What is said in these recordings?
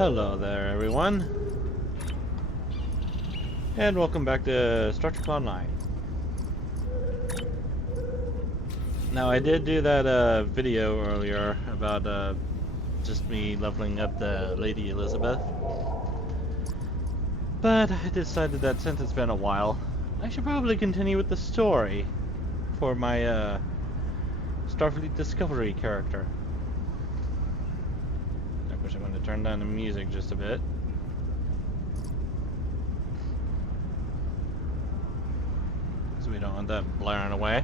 Hello there, everyone, and welcome back to Star Trek Online. Now, I did do that video earlier about just me leveling up the Lady Elizabeth, but I decided that since it's been a while, I should probably continue with the story for my Starfleet Discovery character. Of course, I'm going to turn down the music just a bit. So we don't want that blaring away.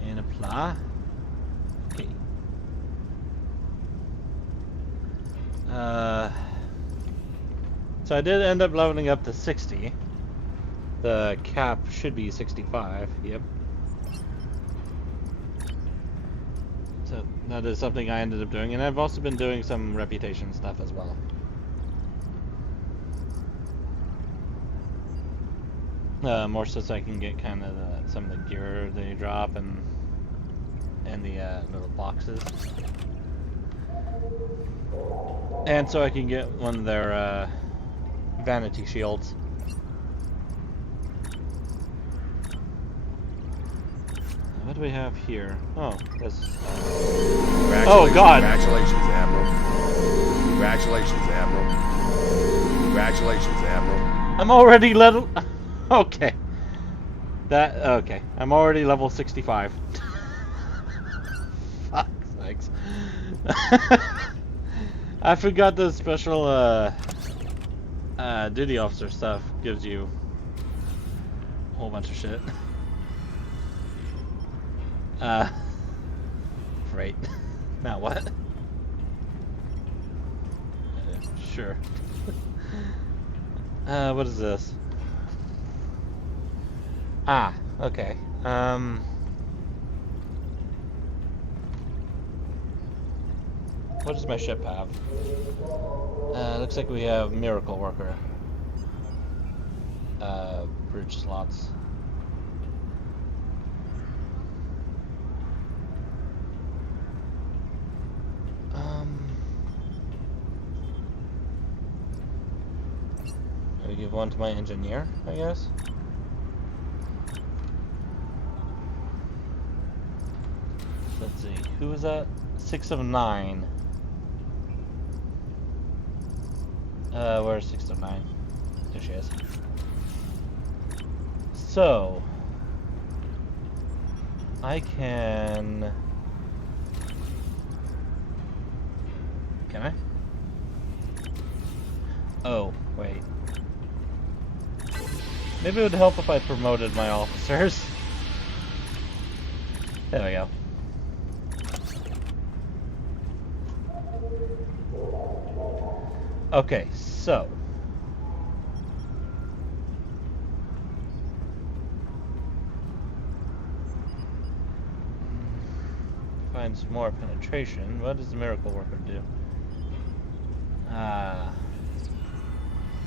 And apply. Okay. So I did end up leveling up to 60. The cap should be 65. Yep. So that is something I ended up doing, and I've also been doing some reputation stuff as well. More so I can get kind of some of the gear they drop and the little boxes, and so I can get one of their vanity shields. What do we have here? Oh, that's... Oh, God! Congratulations, Admiral. Congratulations, Admiral. Congratulations, Admiral. I'm already level... Okay. Okay. I'm already level 65. Fuck sakes. I forgot the special, duty officer stuff gives you a whole bunch of shit. Great. Now what? Sure. What is this? Ah, okay. What does my ship have? Looks like we have Miracle Worker. Bridge slots. I'll give one to my engineer, I guess. Let's see, who was that? 6 of 9. Where's 6 of 9? There she is. So, I can... Can I? Oh, wait. Maybe it would help if I promoted my officers. There we go. Okay, so find some more penetration. What does the Miracle Worker do?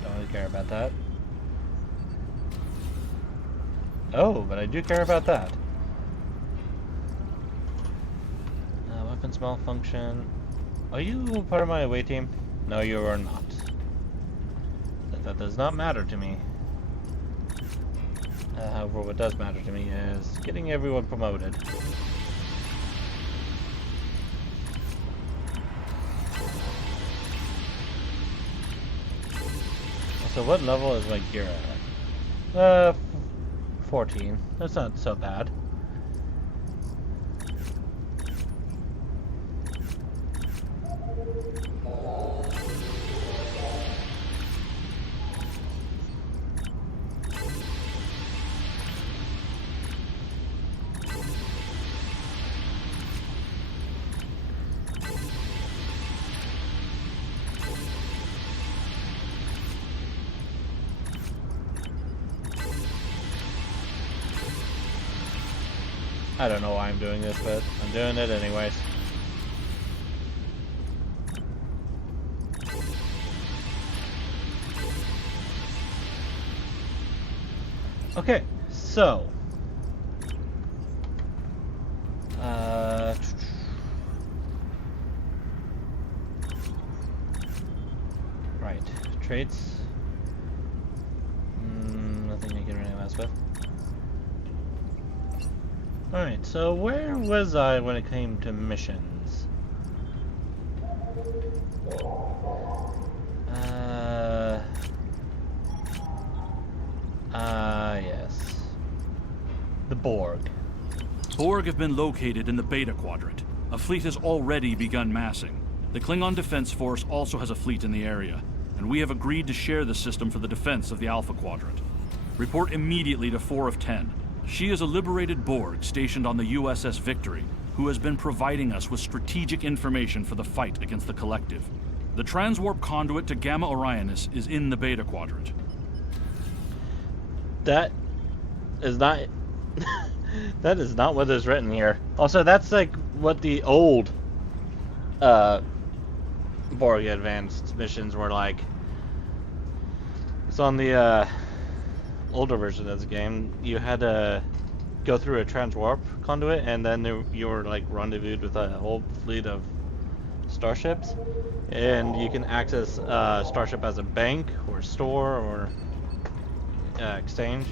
Don't really care about that. Oh, but I do care about that. Weapons malfunction. Are you part of my away team? No, you are not. That does not matter to me. However, what does matter to me is getting everyone promoted. So what level is my gear at? 14. That's not so bad. I don't know why I'm doing this, but I'm doing it anyways. Okay, so traits. Nothing you can really mess with. Alright, so where was I when it came to missions? Yes. The Borg. Borg have been located in the Beta Quadrant. A fleet has already begun massing. The Klingon Defense Force also has a fleet in the area, and we have agreed to share the system for the defense of the Alpha Quadrant. Report immediately to 4 of 10. She is a liberated Borg stationed on the USS Victory, who has been providing us with strategic information for the fight against the Collective. The transwarp conduit to Gamma Orionis is in the Beta Quadrant. That is not... that is not what is written here. Also, that's like what the old Borg Advanced missions were like. It's on the older version of this game. You had to go through a transwarp conduit, and then you were like rendezvoused with a whole fleet of starships, and you can access starship as a bank or store or exchange.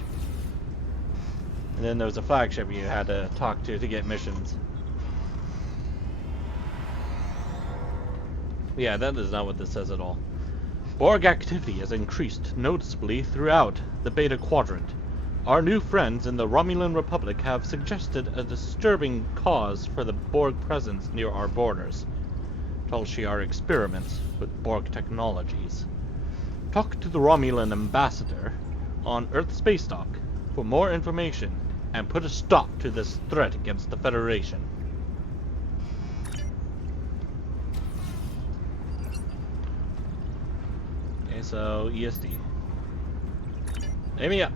And then there was a flagship you had to talk to get missions. Yeah, that is not what this says at all. Borg activity has increased noticeably throughout the Beta Quadrant. Our new friends in the Romulan Republic have suggested a disturbing cause for the Borg presence near our borders. Tal Shiar experiments with Borg technologies. Talk to the Romulan ambassador on Earth Space Dock for more information and put a stop to this threat against the Federation. Okay, so ESD. Aim me up.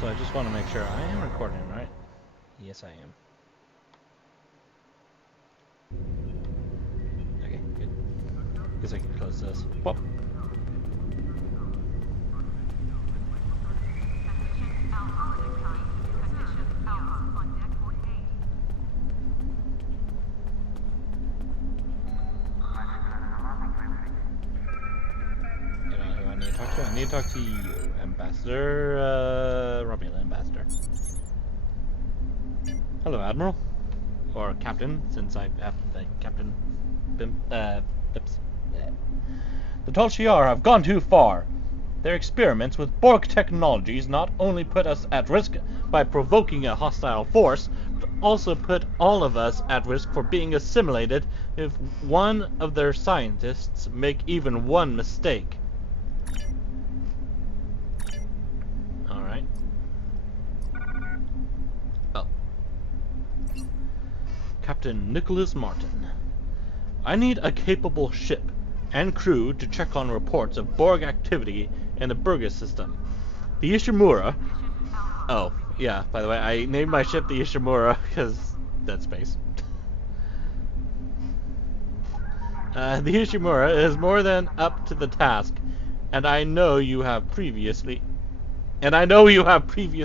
So I just want to make sure I am recording, right? Yes, I am. Okay, good. Guess I can close this. Whoop. You know who I need to talk to? I need to talk to you, Ambassador, Romulan Ambassador. Hello, Admiral. Or Captain, since I have the Captain Pips. The Tal Shiar have gone too far. Their experiments with Borg technologies not only put us at risk by provoking a hostile force, but also put all of us at risk for being assimilated if one of their scientists make even one mistake. Alright. Oh. Captain Nicholas Martin. I need a capable ship and crew to check on reports of Borg activity in the Burgess system. The Ishimura... Oh, yeah, by the way, I named my ship the Ishimura because Dead Space. The Ishimura is more than up to the task, and I know you have previous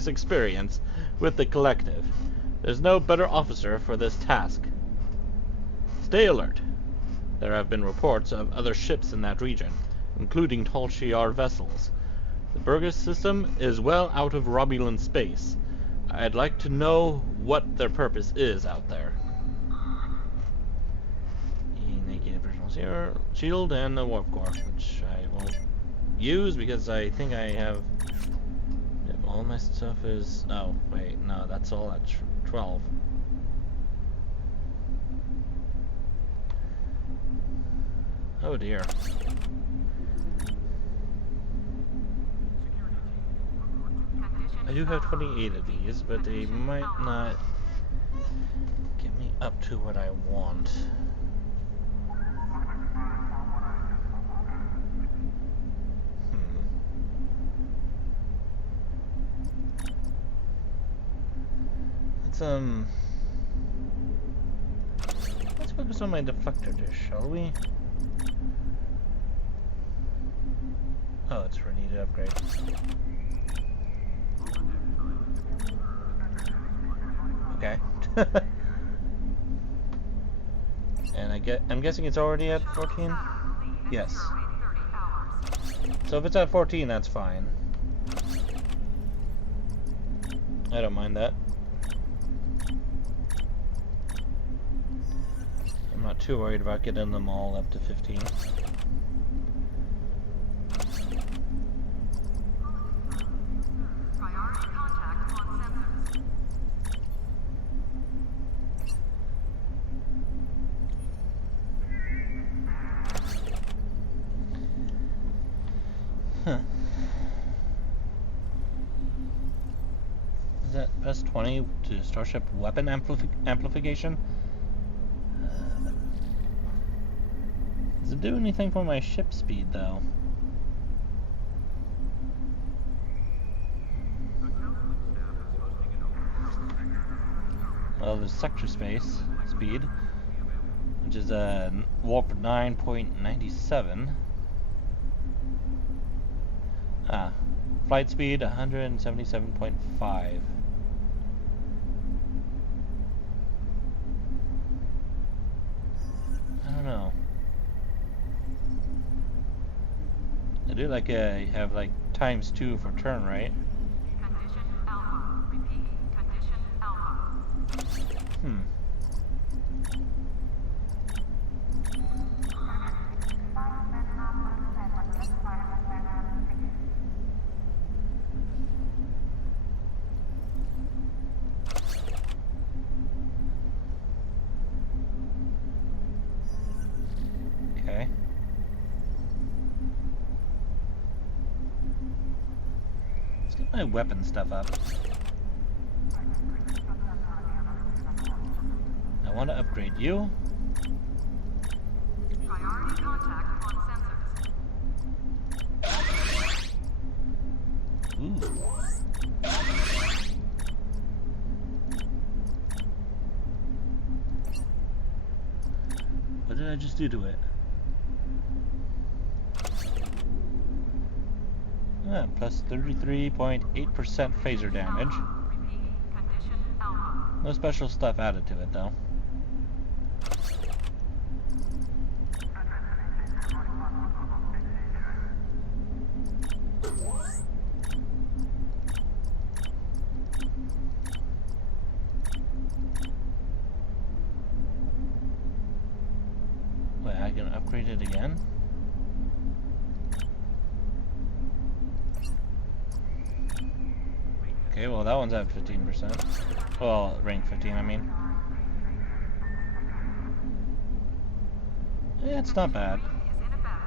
experience with the Collective. There's no better officer for this task. Stay alert. There have been reports of other ships in that region, including Tal Shiar vessels. The Burgess system is well out of Romulan space. I'd like to know what their purpose is out there. Naked original shield and the warp core, which I won't use because I think I have... all my stuff is... Oh, wait, no, that's all at 12. Oh dear. I do have 28 of these, but they might not get me up to what I want. Let's focus on my deflector dish, shall we? Oh, it's for needed upgrade. Okay. And I'm guessing it's already at 14? Yes. So if it's at 14, that's fine. I don't mind that. I'm not too worried about getting them all up to 15. Huh. Is that plus 20 to starship weapon amplification? Does it do anything for my ship speed, though? Well, there's sector space speed, which is warp 9.97. Ah, flight speed 177.5. I don't know. I do like have like ×2 for turn, right? Condition Alpha. Repeat. Condition Alpha. Okay. Let's get my weapon stuff up. I want to upgrade you. Priority contact on sensors. Ooh. What did I just do to it? Ah, plus 33.8% phaser damage. Repeat. Condition Alpha. No special stuff added to it, though. Wait, I can upgrade it again? Okay, well that one's at 15%. Well, rank 15, I mean. Yeah, it's not bad. Is in effect.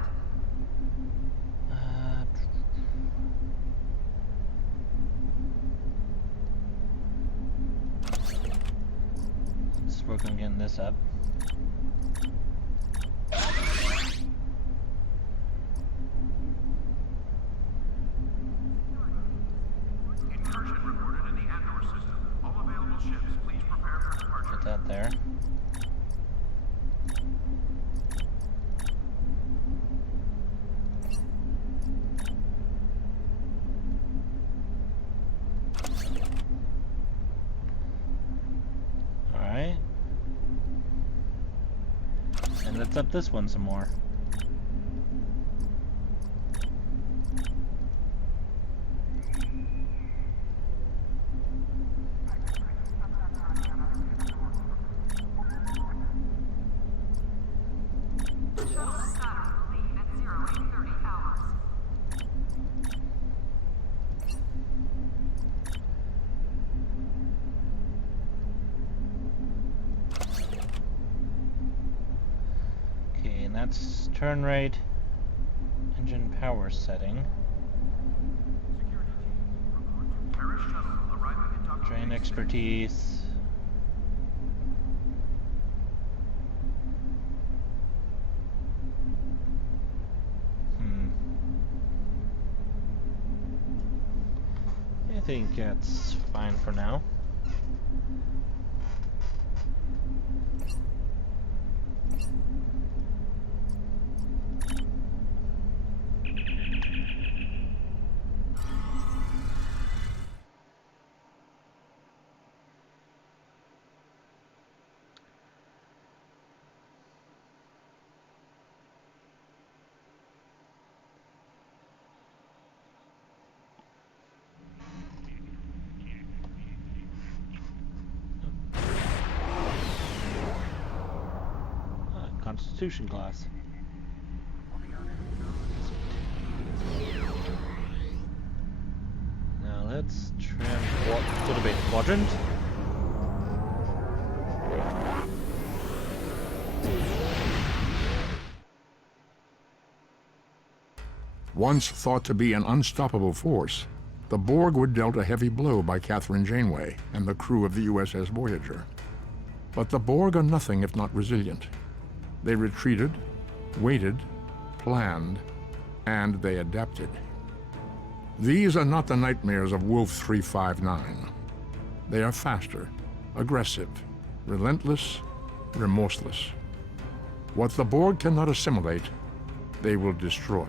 Let's work on getting this up. Incursion reported in the Andor system. All available ships, please prepare for departure. Put that there. Alright. And let's up this one some more. Shuttle to Saturn will leave at 0830 hours. Okay, and that's turn rate, engine power setting, Security teams, report to Paris shuttle arriving at Dock train expertise. I think that's fine for now. Constitution class. Now let's transport to the beta quadrant. Once thought to be an unstoppable force, the Borg were dealt a heavy blow by Catherine Janeway and the crew of the USS Voyager. But the Borg are nothing if not resilient. They retreated, waited, planned, and they adapted. These are not the nightmares of Wolf 359. They are faster, aggressive, relentless, remorseless. What the Borg cannot assimilate, they will destroy.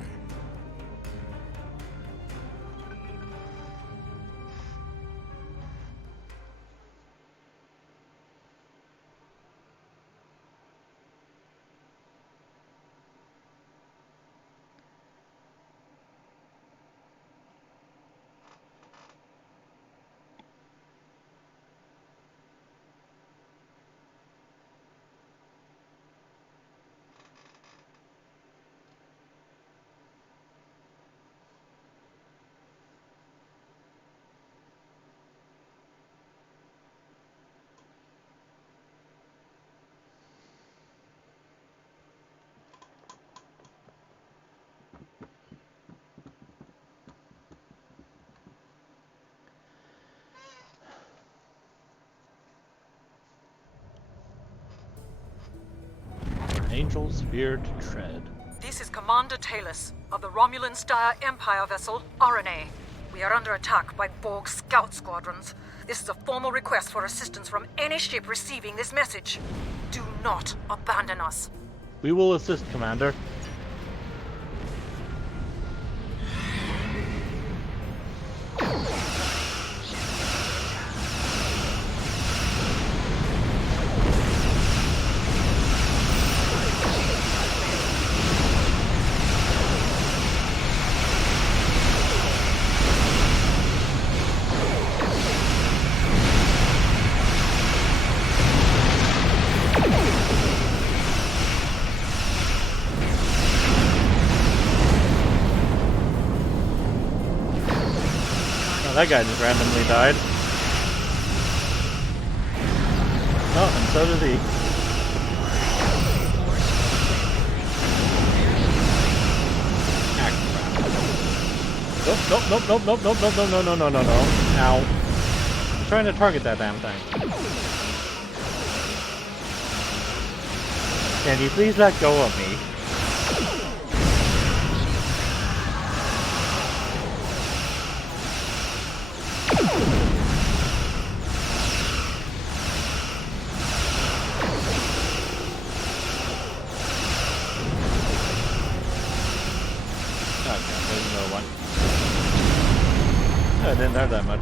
Angel's feared tread. This is Commander Talus of the Romulan Star Empire vessel RNA. We are under attack by Borg scout squadrons. This is a formal request for assistance from any ship receiving this message. Do not abandon us. We will assist, Commander. That guy just randomly died. Oh, and so did he. Nope. Ow. I'm trying to target that damn thing. Can you please let go of me? I didn't hurt that much.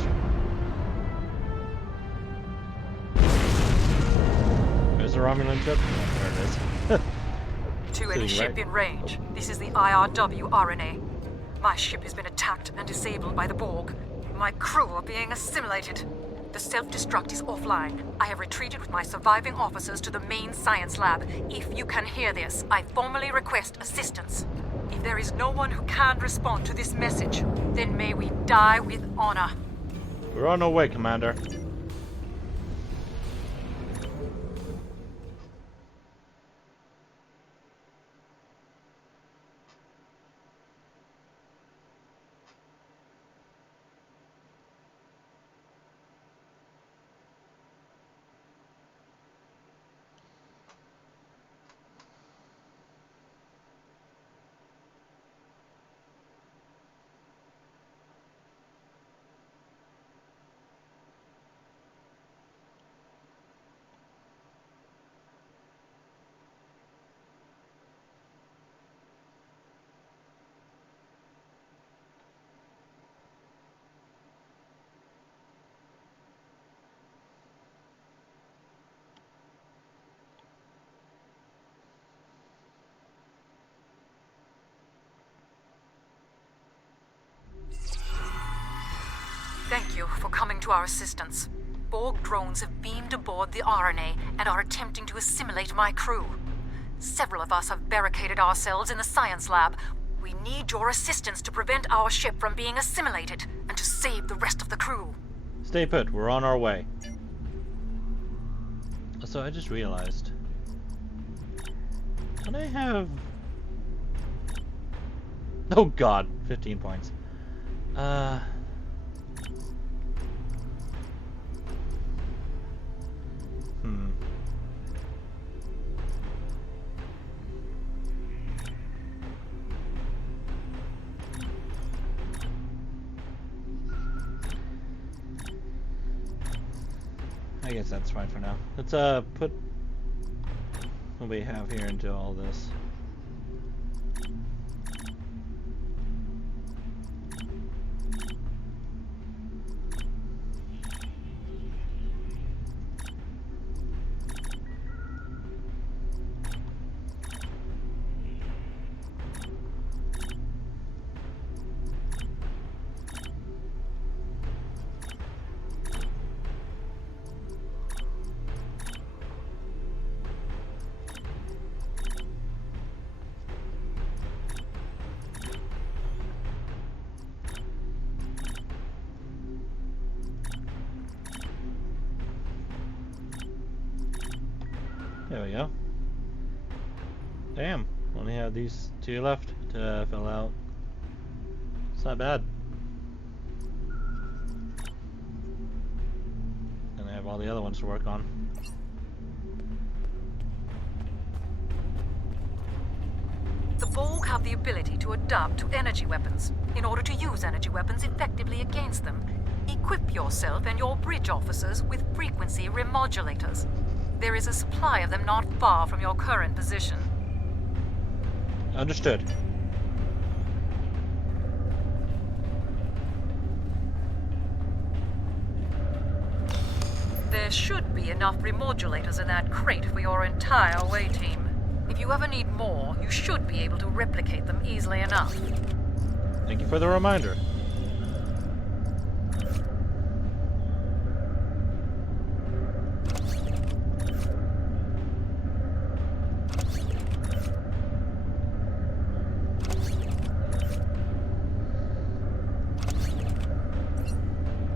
There's a Romulan ship. There it is. To any ship in range, this is the IRW RNA. My ship has been attacked and disabled by the Borg. My crew are being assimilated. The self-destruct is offline. I have retreated with my surviving officers to the main science lab. If you can hear this, I formally request assistance. If there is no one who can respond to this message, then may we die with honor. We're on our way, Commander. Thank you for coming to our assistance. Borg drones have beamed aboard the RNA and are attempting to assimilate my crew. Several of us have barricaded ourselves in the science lab. We need your assistance to prevent our ship from being assimilated and to save the rest of the crew. Stay put, we're on our way. So I just realized. Can I have... Oh god, 15 points. I guess that's fine for now. Let's put what we have here into all this. There we go. Damn, only have these two left to fill out. It's not bad. And I have all the other ones to work on. The Borg have the ability to adapt to energy weapons. In order to use energy weapons effectively against them, equip yourself and your bridge officers with frequency remodulators. There is a supply of them not far from your current position. Understood. There should be enough remodulators in that crate for your entire away team. If you ever need more, you should be able to replicate them easily enough. Thank you for the reminder.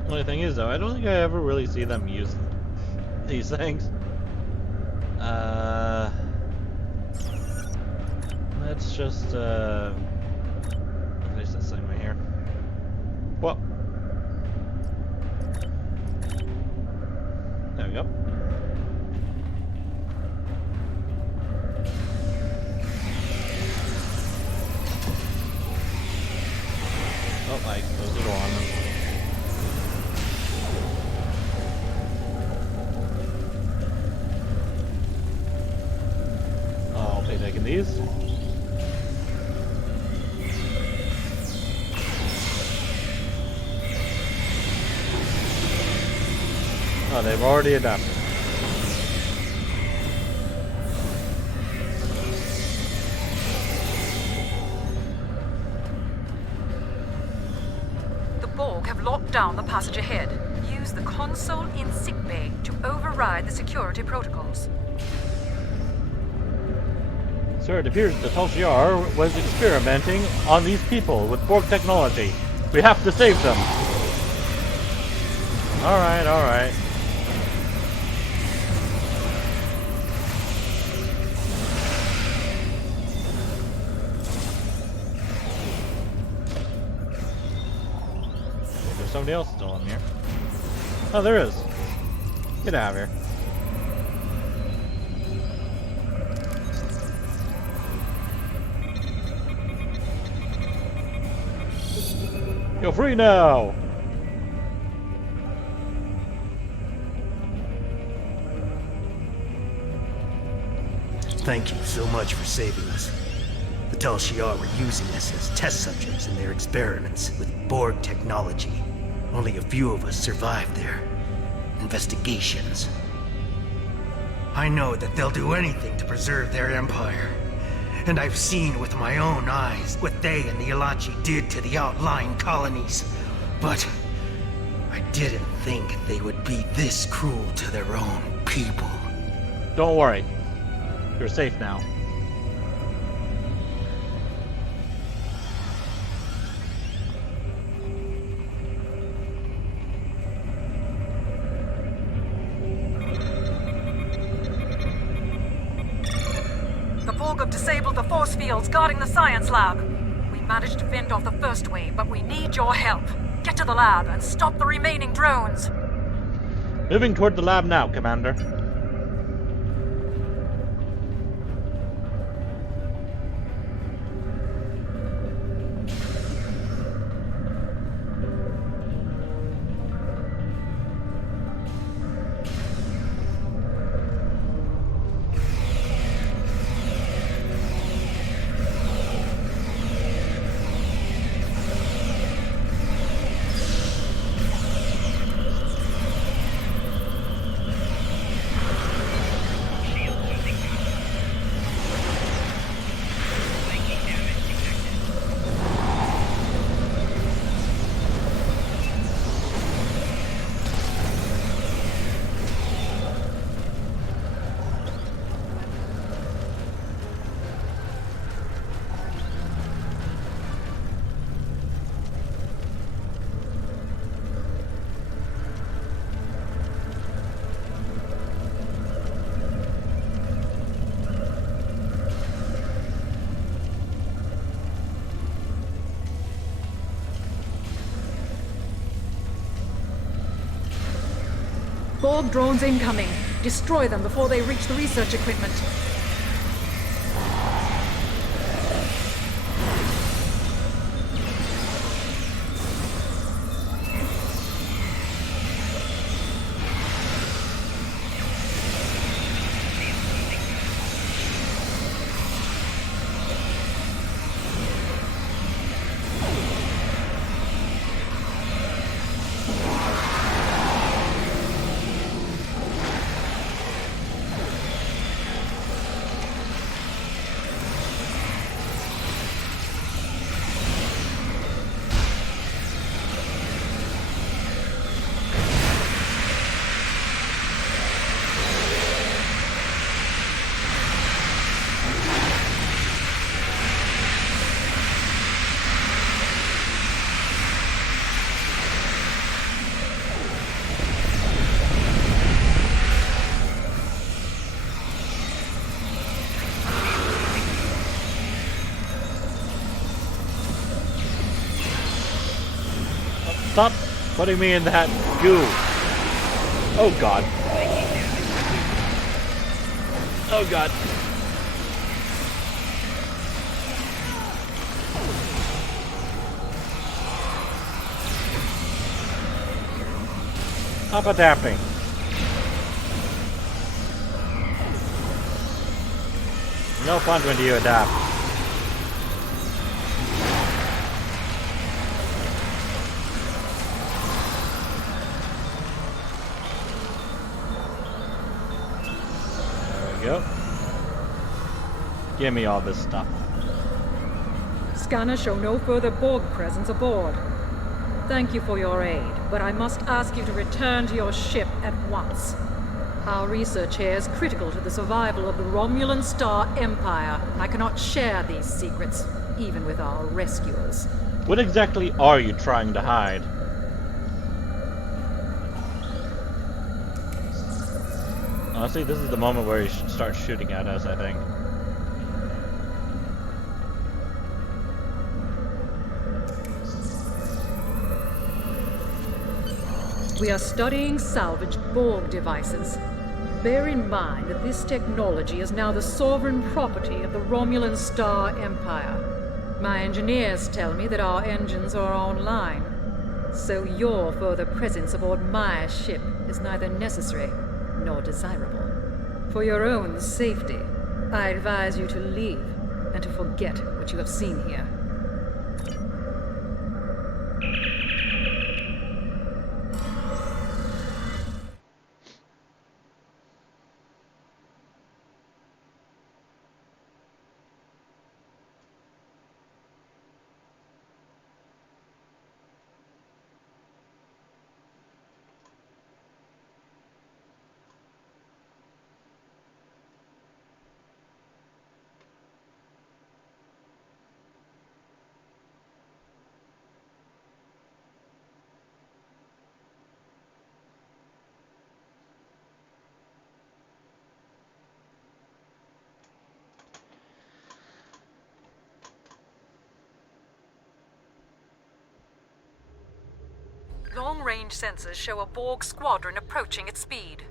Only thing is though, I don't think I ever really see them use these things. Let's just place this thing right here. Well, there we go. Oh, I closed the door on them. I'll be taking these. Oh, they've already adapted. The Borg have locked down the passage ahead. Use the console in sickbay to override the security protocols. Sir, it appears that Tal Shiar was experimenting on these people with Borg technology. We have to save them. Alright, alright. There's somebody else still in here. Oh, there is. Get out of here. You're free now! Thank you so much for saving us. The Tal Shiar were using us as test subjects in their experiments with Borg technology. Only a few of us survived their investigations. I know that they'll do anything to preserve their empire. And I've seen with my own eyes what they and the Ilachi did to the outlying colonies. But I didn't think they would be this cruel to their own people. Don't worry. You're safe now. Borg have disabled the force fields guarding the science lab. We managed to fend off the first wave, but we need your help. Get to the lab and stop the remaining drones. Moving toward the lab now, Commander. Borg drones incoming. Destroy them before they reach the research equipment. Stop putting me in that goo. Oh god. Oh god. Stop adapting. No fun when you adapt. Go. Give me all this stuff. Scanners show no further Borg presence aboard. Thank you for your aid, but I must ask you to return to your ship at once. Our research here is critical to the survival of the Romulan Star Empire. I cannot share these secrets, even with our rescuers. What exactly are you trying to hide? Honestly, this is the moment where he should start shooting at us, I think. We are studying salvaged Borg devices. Bear in mind that this technology is now the sovereign property of the Romulan Star Empire. My engineers tell me that our engines are online, so your further presence aboard my ship is neither necessary nor desirable. For your own safety, I advise you to leave and to forget what you have seen here. Long-range sensors show a Borg squadron approaching at speed.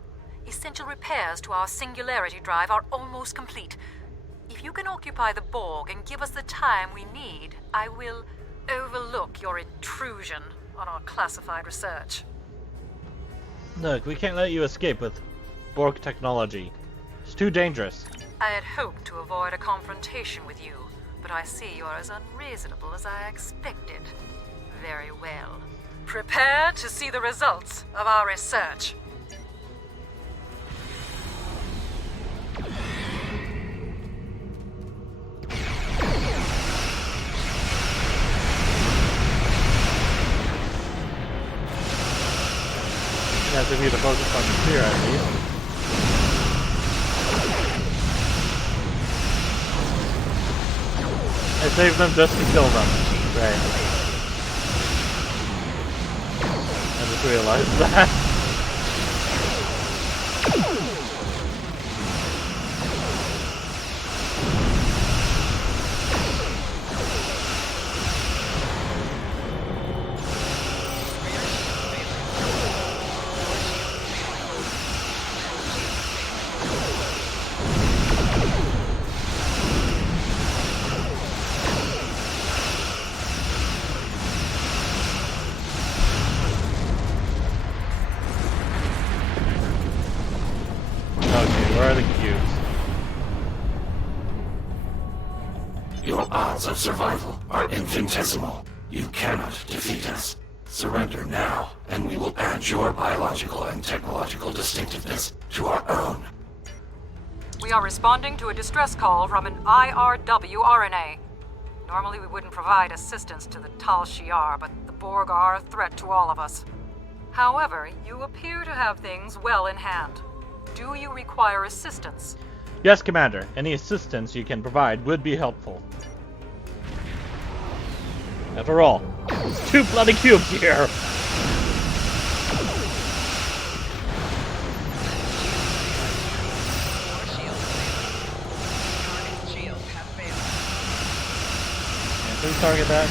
Essential repairs to our singularity drive are almost complete. If you can occupy the Borg and give us the time we need, I will overlook your intrusion on our classified research. Look, we can't let you escape with Borg technology. It's too dangerous. I had hoped to avoid a confrontation with you, but I see you're as unreasonable as I expected. Very well. Prepare to see the results of our research. Nice of you to focus on the sphere, at least. I saved them just to kill them. Right. I just realized that. Where are the cubes? Your odds of survival are infinitesimal. You cannot defeat us. Surrender now, and we will add your biological and technological distinctiveness to our own. We are responding to a distress call from an IRW RNA. Normally we wouldn't provide assistance to the Tal Shiar, but the Borg are a threat to all of us. However, you appear to have things well in hand. Do you require assistance? Yes, Commander. Any assistance you can provide would be helpful. After all, there's 2 bloody cubes here! Yeah, please target that.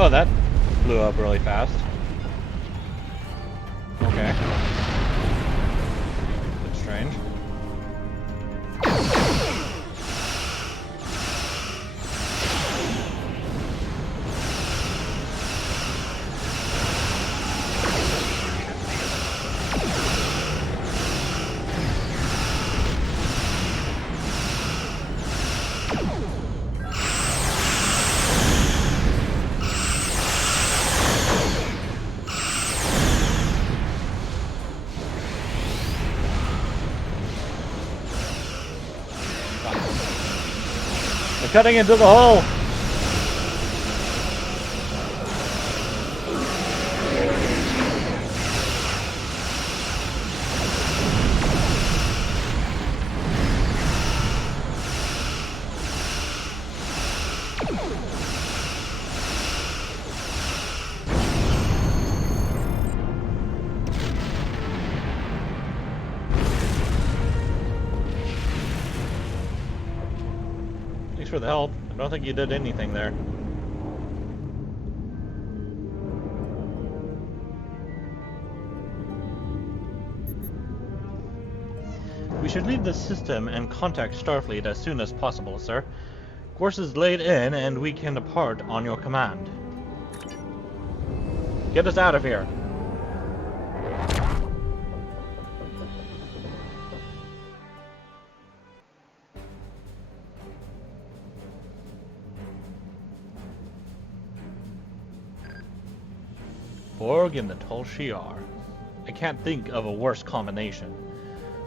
Oh, that blew up really fast. Okay. That's strange. They're cutting into the hole! Thanks for the help. I don't think you did anything there. We should leave the system and contact Starfleet as soon as possible, sir. Course is laid in and we can depart on your command. Get us out of here. Borg and the Tal Shiar. I can't think of a worse combination.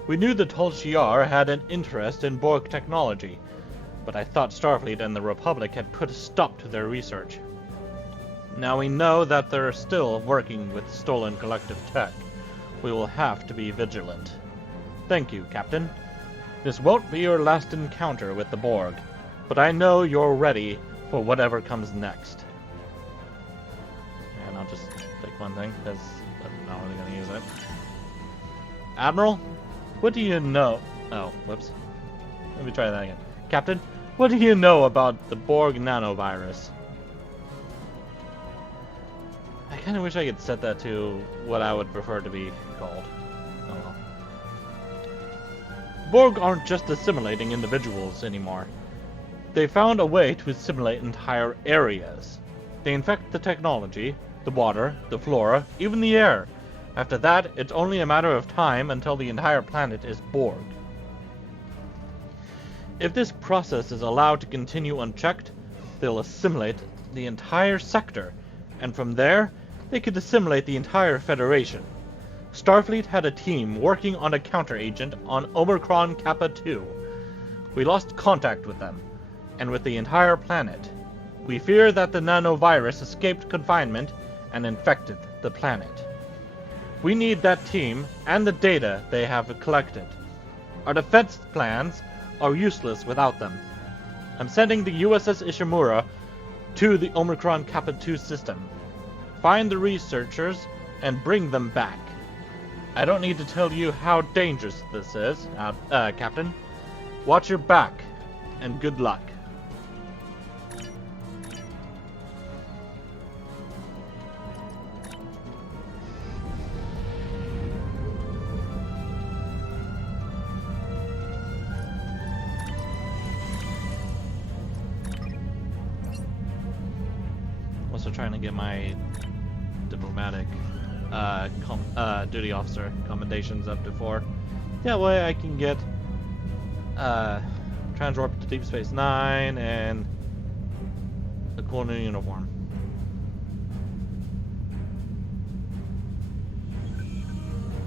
We knew the Tal Shiar had an interest in Borg technology, but I thought Starfleet and the Republic had put a stop to their research. Now we know that they're still working with stolen collective tech. We will have to be vigilant. Thank you, Captain. This won't be your last encounter with the Borg, but I know you're ready for whatever comes next. And I'll just take one thing, because but not really gonna use it. Admiral, what do you know? Oh, whoops. Let me try that again. Captain, what do you know about the Borg nanovirus? I kind of wish I could set that to what I would prefer to be called. Oh well. Borg aren't just assimilating individuals anymore. They found a way to assimilate entire areas. They infect the technology, the water, the flora, even the air. After that, it's only a matter of time until the entire planet is Borg. If this process is allowed to continue unchecked, they'll assimilate the entire sector, and from there, they could assimilate the entire Federation. Starfleet had a team working on a counter-agent on Omicron Kappa 2. We lost contact with them, and with the entire planet. We fear that the nanovirus escaped confinement and infected the planet. We need that team and the data they have collected. Our defense plans are useless without them. I'm sending the USS Ishimura to the Omicron Kappa 2 system. Find the researchers and bring them back. I don't need to tell you how dangerous this is, Captain. Watch your back, and good luck. Also trying to get my diplomatic duty officer commendations up to 4. That way I can get transwarp to Deep Space Nine and a cool new uniform.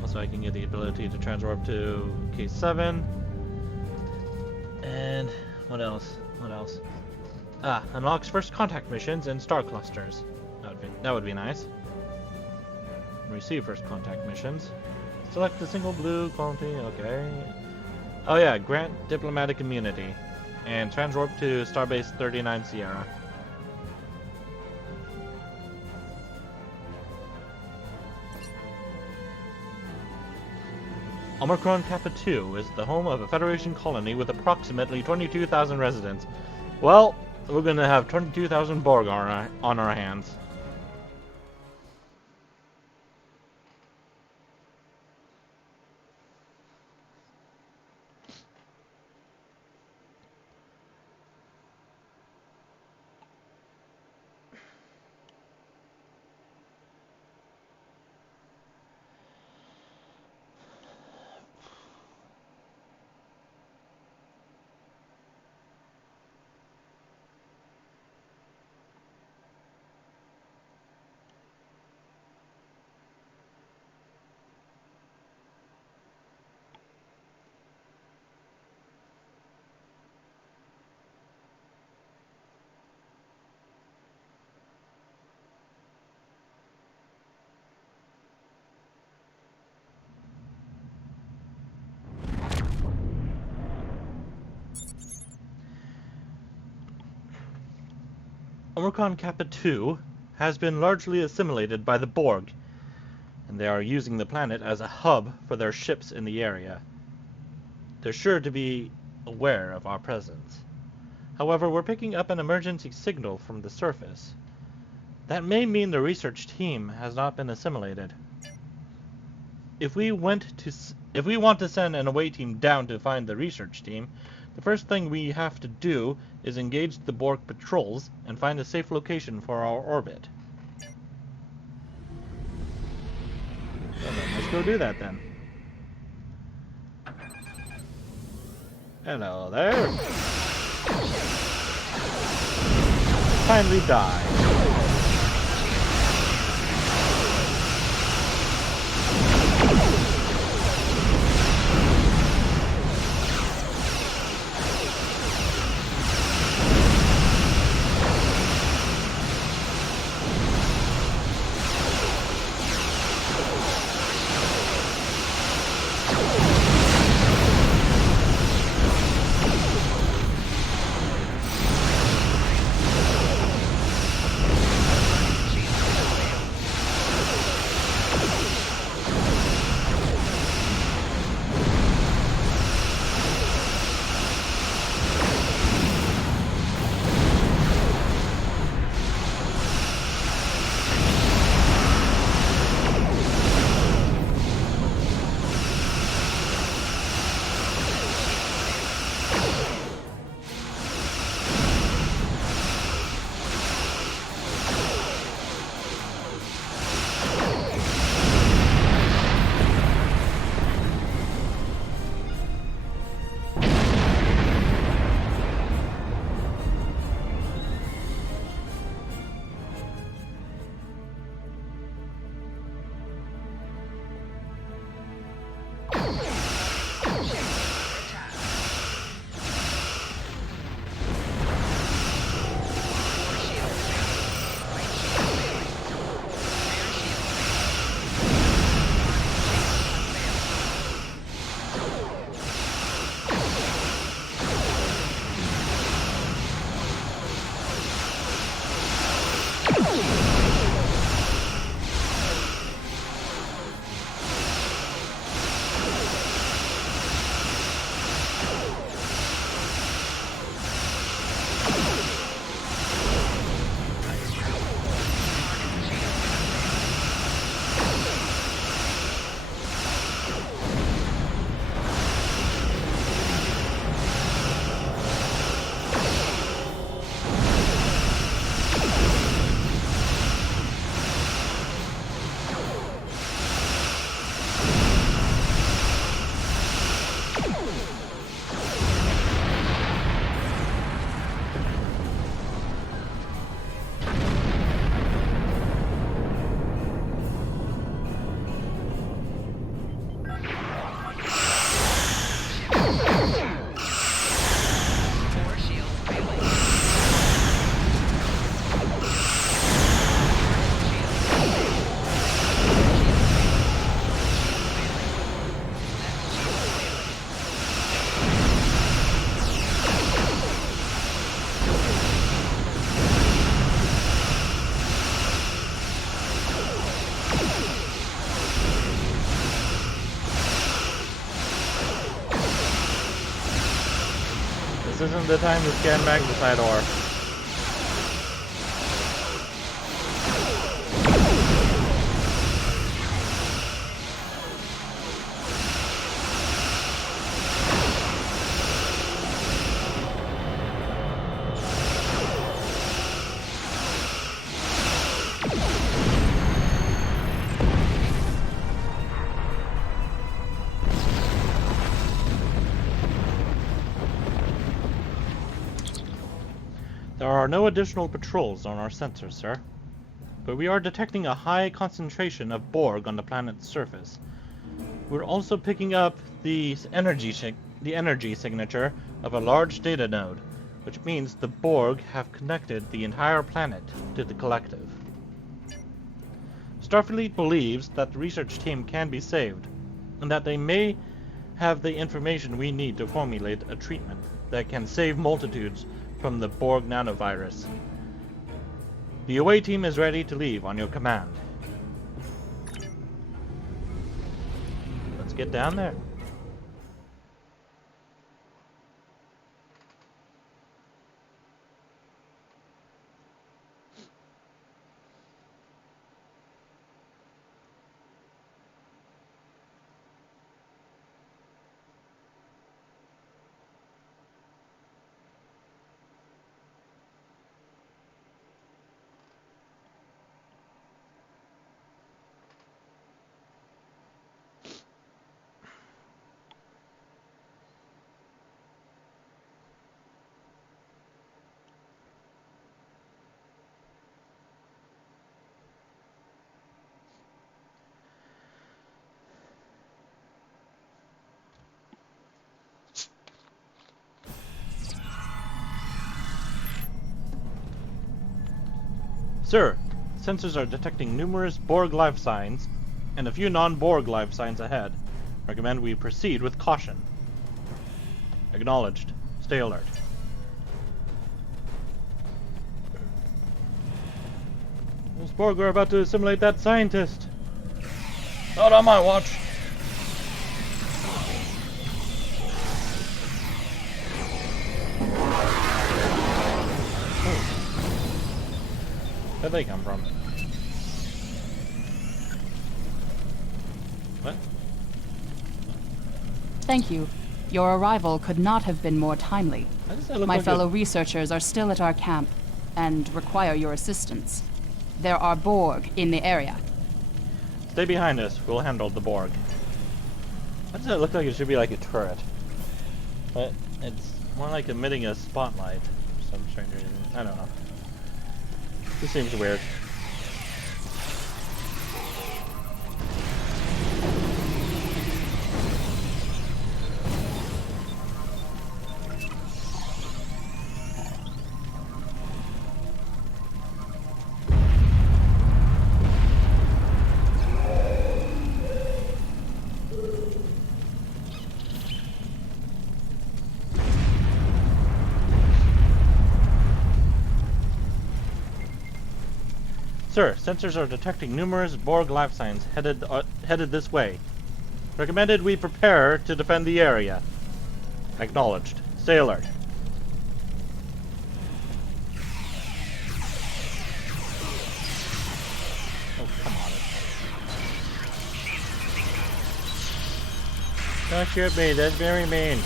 Also I can get the ability to transwarp to K7. And what else? What else? Unlocks first contact missions and star clusters. That would be nice. Receive first contact missions. Select a single blue quality. Okay. Oh yeah, grant diplomatic immunity and transwarp to Starbase 39 Sierra. Omicron Kappa 2 is the home of a Federation colony with approximately 22,000 residents. Well, we're gonna have 22,000 Borg on our hands. Omicron Kappa 2 has been largely assimilated by the Borg, and they are using the planet as a hub for their ships in the area. They're sure to be aware of our presence. However, we're picking up an emergency signal from the surface. That may mean the research team has not been assimilated. If we want to send an away team down to find the research team, the first thing we have to do is engage the Borg patrols and find a safe location for our orbit. Well then, let's go do that then. Hello there. Kindly die. isn't the time to scan magnesite ore. There are no additional patrols on our sensors, sir. But we are detecting a high concentration of Borg on the planet's surface. We're also picking up the energy signature of a large data node, which means the Borg have connected the entire planet to the collective. Starfleet believes that the research team can be saved, and that they may have the information we need to formulate a treatment that can save multitudes from the Borg nanovirus. The away team is ready to leave on your command. Let's get down there. Sir, sensors are detecting numerous Borg life signs and a few non-Borg life signs ahead. Recommend we proceed with caution. Acknowledged. Stay alert. Those Borg are about to assimilate that scientist. Not on my watch. Where'd they come from? What? Thank you. Your arrival could not have been more timely. Why does that look My like fellow researchers are still at our camp and require your assistance. There are Borg in the area. Stay behind us. We'll handle the Borg. Why does that look like it should be like a turret? But it's more like emitting a spotlight for some strange reason. I don't know. This seems weird. Sir, sensors are detecting numerous Borg life signs headed this way. Recommended we prepare to defend the area. Acknowledged. Stay alert. Oh, come on. Don't shoot me, that's very mean.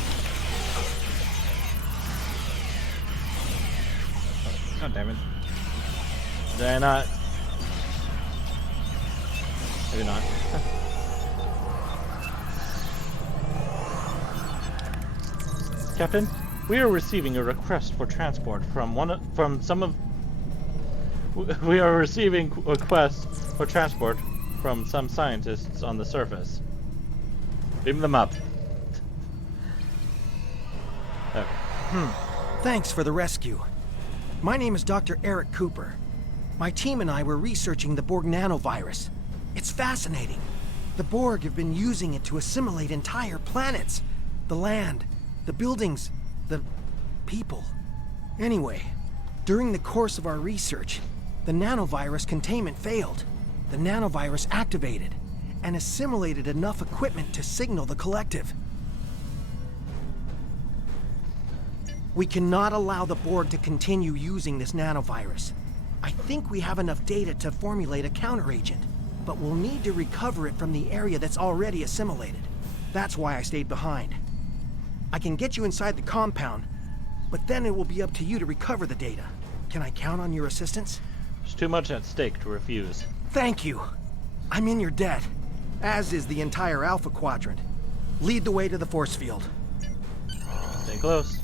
Oh, God damn it. Did I not? Maybe not. Captain, we are receiving a request for transport we are receiving requests for transport from some scientists on the surface. Beam them up. Okay. Thanks for the rescue. My name is Dr. Eric Cooper. My team and I were researching the Borg nanovirus. It's fascinating. The Borg have been using it to assimilate entire planets. The land, the buildings, the people. Anyway, during the course of our research, the nanovirus containment failed. The nanovirus activated and assimilated enough equipment to signal the collective. We cannot allow the Borg to continue using this nanovirus. I think we have enough data to formulate a counteragent, but we'll need to recover it from the area that's already assimilated. That's why I stayed behind. I can get you inside the compound, but then it will be up to you to recover the data. Can I count on your assistance? There's too much at stake to refuse. Thank you. I'm in your debt, as is the entire Alpha Quadrant. Lead the way to the force field. Stay close.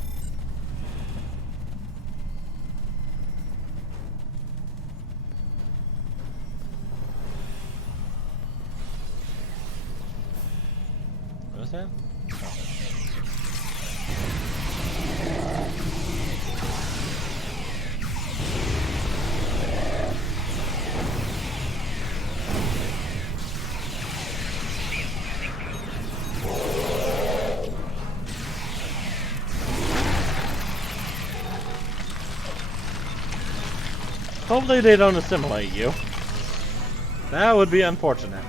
What was that? Hopefully they don't assimilate you. That would be unfortunate.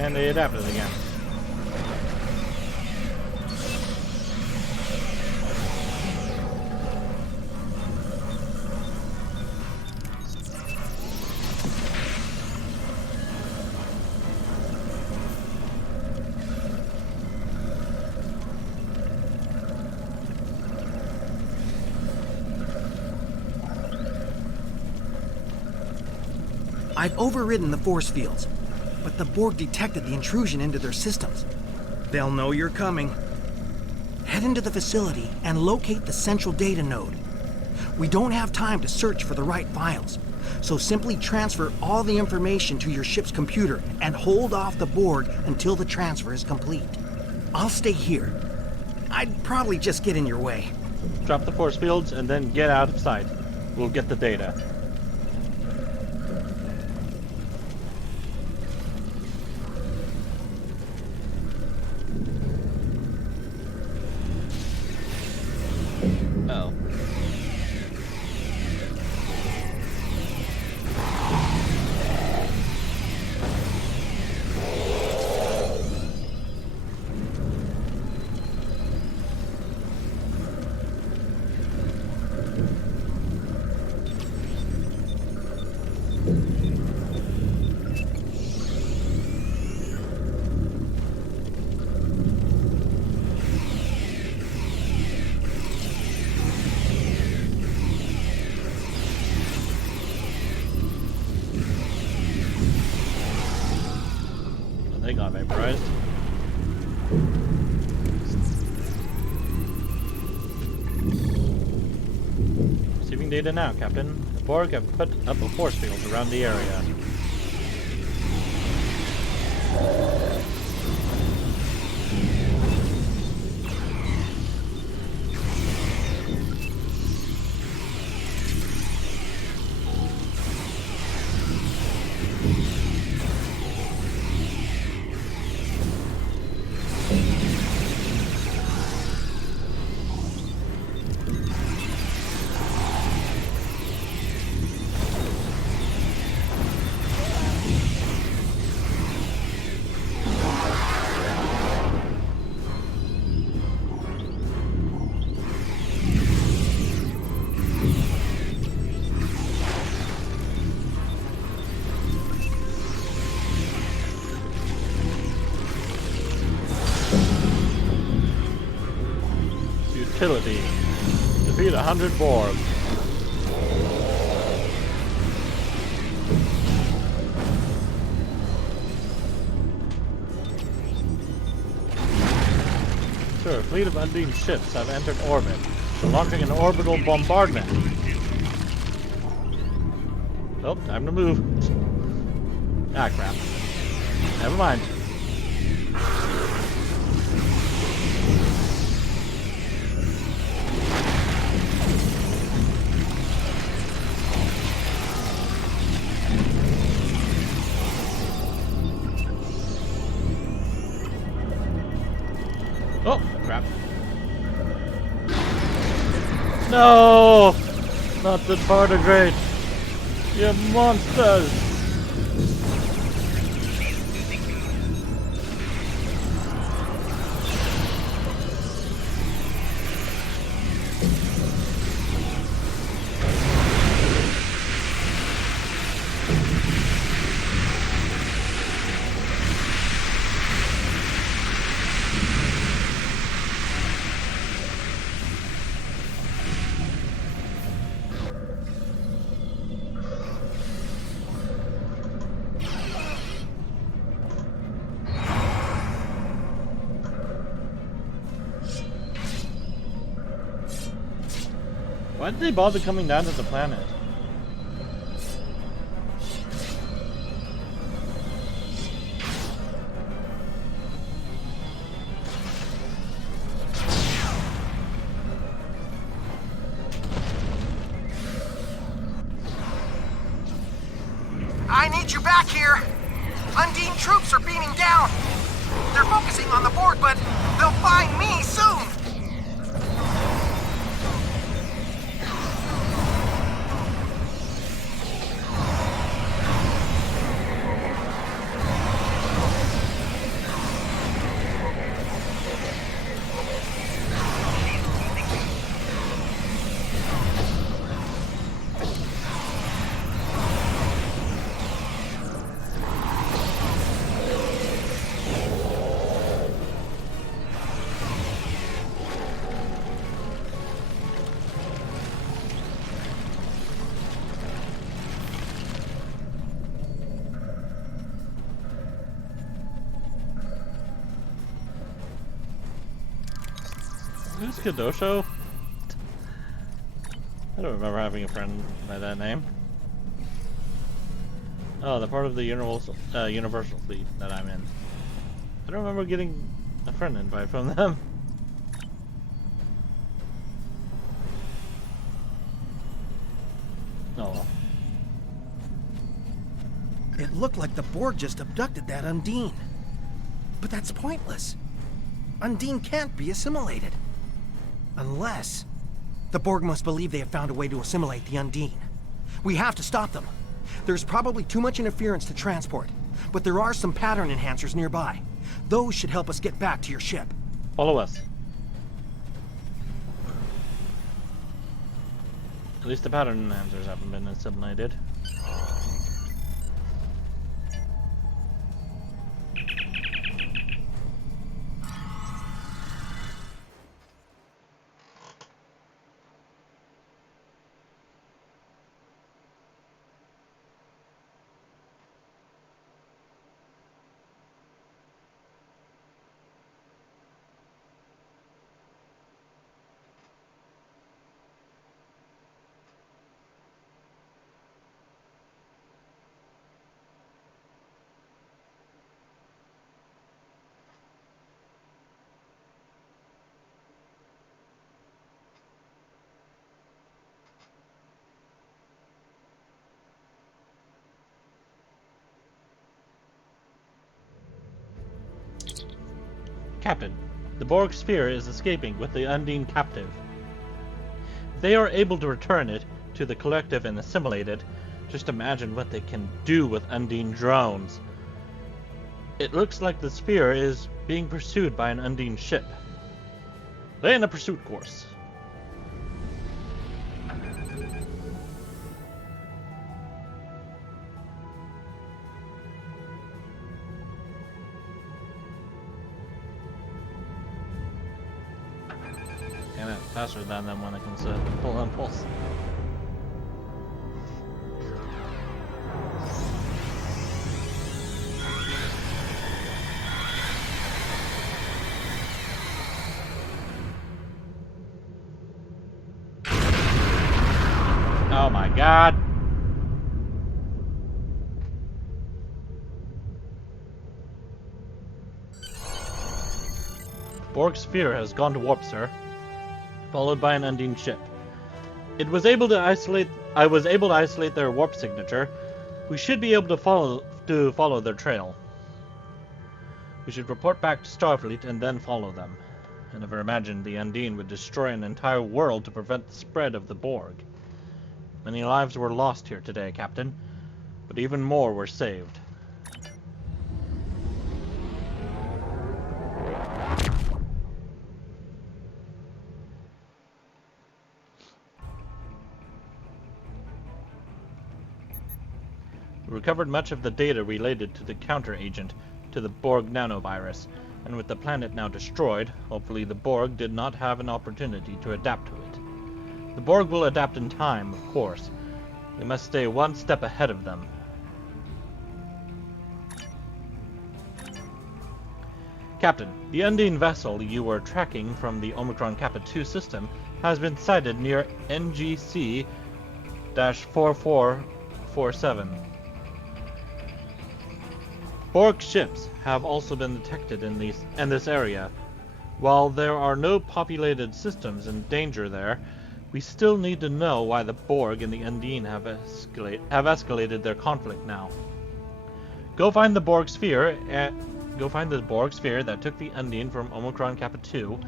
And they adapted again. I've overridden the force fields, but the Borg detected the intrusion into their systems. They'll know you're coming. Head into the facility and locate the central data node. We don't have time to search for the right files, so simply transfer all the information to your ship's computer and hold off the Borg until the transfer is complete. I'll stay here. I'd probably just get in your way. Drop the force fields and then get out of sight. We'll get the data. Oh. They got vaporized. Receiving data now, Captain. The Borg have put up a force field around the area. utility. Defeat 100 Borg. Sir, a fleet of Undine ships have entered orbit. They're launching an orbital bombardment. Oh, time to move. Ah, crap. Never mind. Oh, crap. No! Not the tardigrade! You monsters! Why did they bother coming down to the planet? I need you back here! Undine troops are beaming down! They're focusing on the Borg, but they'll find me soon! Who's Kadosho? I don't remember having a friend by that name. Oh, they're part of the Universal Fleet that I'm in. I don't remember getting a friend invite from them. Oh. It looked like the Borg just abducted that Undine. But that's pointless. Undine can't be assimilated. Unless... the Borg must believe they have found a way to assimilate the Undine. We have to stop them. There's probably too much interference to transport, but there are some pattern enhancers nearby. Those should help us get back to your ship. Follow us. At least the pattern enhancers haven't been assimilated. Captain, the Borg sphere is escaping with the Undine captive. If they are able to return it to the collective and assimilate it, just imagine what they can do with Undine drones. It looks like the sphere is being pursued by an Undine ship. Lay in a pursuit course. faster than them when it comes to pull impulse. Oh my god! Borg sphere has gone to warp, sir. Followed by an Undine ship. I was able to isolate their warp signature. We should be able to follow their trail. We should report back to Starfleet and then follow them. I never imagined the Undine would destroy an entire world to prevent the spread of the Borg. Many lives were lost here today, Captain, but even more were saved. We recovered much of the data related to the counter-agent to the Borg nanovirus, and with the planet now destroyed, hopefully the Borg did not have an opportunity to adapt to it. The Borg will adapt in time, of course. We must stay one step ahead of them. Captain, the Undine vessel you were tracking from the Omicron Kappa 2 system has been sighted near NGC-4447. Borg ships have also been detected in this area. While there are no populated systems in danger there, we still need to know why the Borg and the Undine have escalated their conflict now. Go find the Borg sphere that took the Undine from Omicron Kappa 2.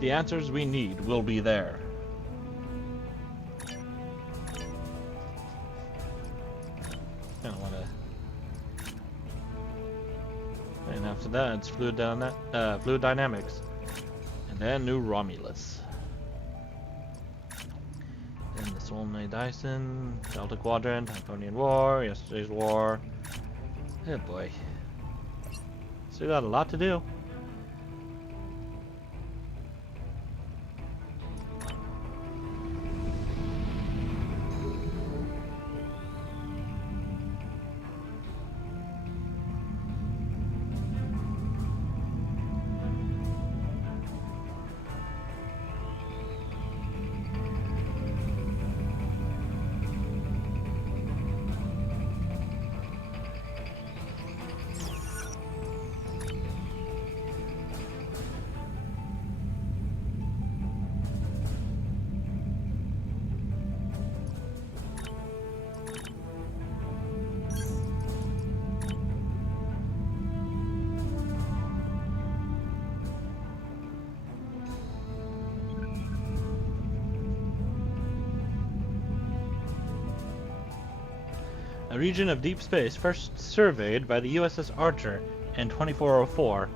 The answers we need will be there. And after that, it's fluid dynamics, and then New Romulus. Then the Solnay Dyson, Delta Quadrant, Typhonian War, Yesterday's War. Oh boy. Still got a lot to do. A region of deep space first surveyed by the USS Archer in 2404.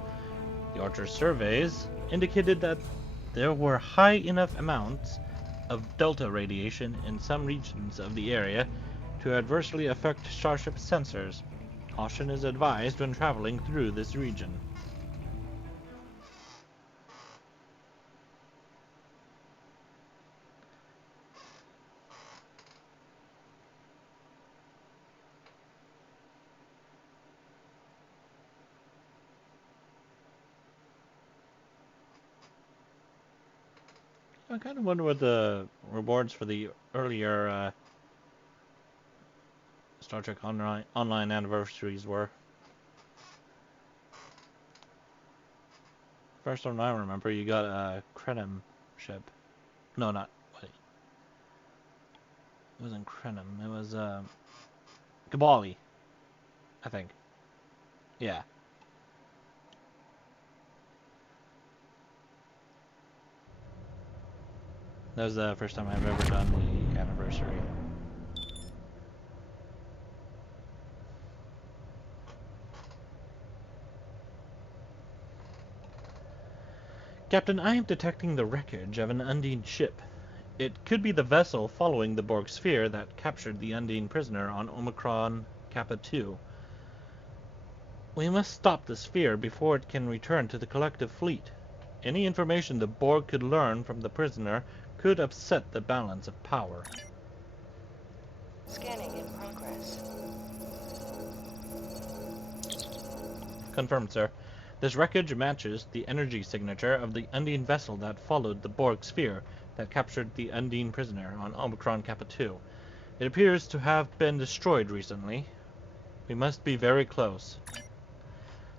The Archer surveys indicated that there were high enough amounts of delta radiation in some regions of the area to adversely affect Starship sensors. Caution is advised when traveling through this region. I kind of wonder what the rewards for the earlier Star Trek Online anniversaries were. First one I remember, you got a Krenim ship. No, not. Wait. It wasn't Krenim. It was Kabali, I think. Yeah. That was the first time I've ever done the anniversary. Captain, I am detecting the wreckage of an Undine ship. It could be the vessel following the Borg sphere that captured the Undine prisoner on Omicron Kappa 2. We must stop the sphere before it can return to the collective fleet. Any information the Borg could learn from the prisoner could upset the balance of power. Scanning in progress. Confirmed, sir. This wreckage matches the energy signature of the Undine vessel that followed the Borg sphere that captured the Undine prisoner on Omicron Kappa 2. It appears to have been destroyed recently. We must be very close.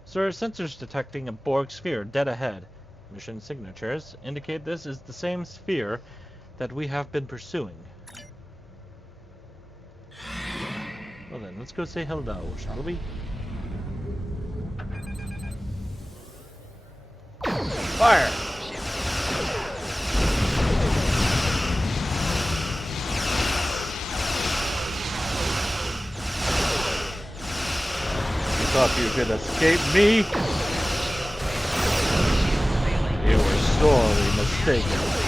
Sir, sensors detecting a Borg sphere dead ahead. Mission signatures indicate this is the same sphere that we have been pursuing. Well then, let's go say hello, shall we? Fire! You thought you could escape me? You were sorely mistaken.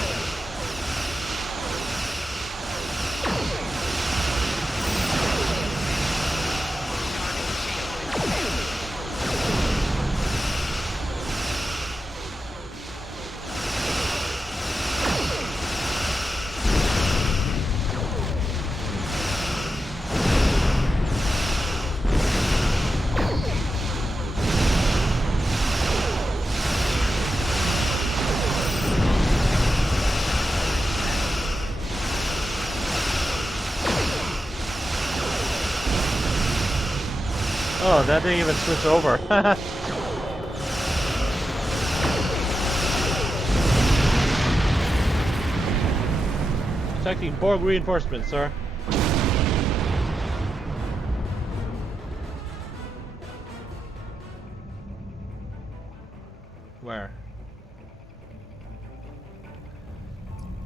Oh, that didn't even switch over. Detecting Borg reinforcements, sir. Where?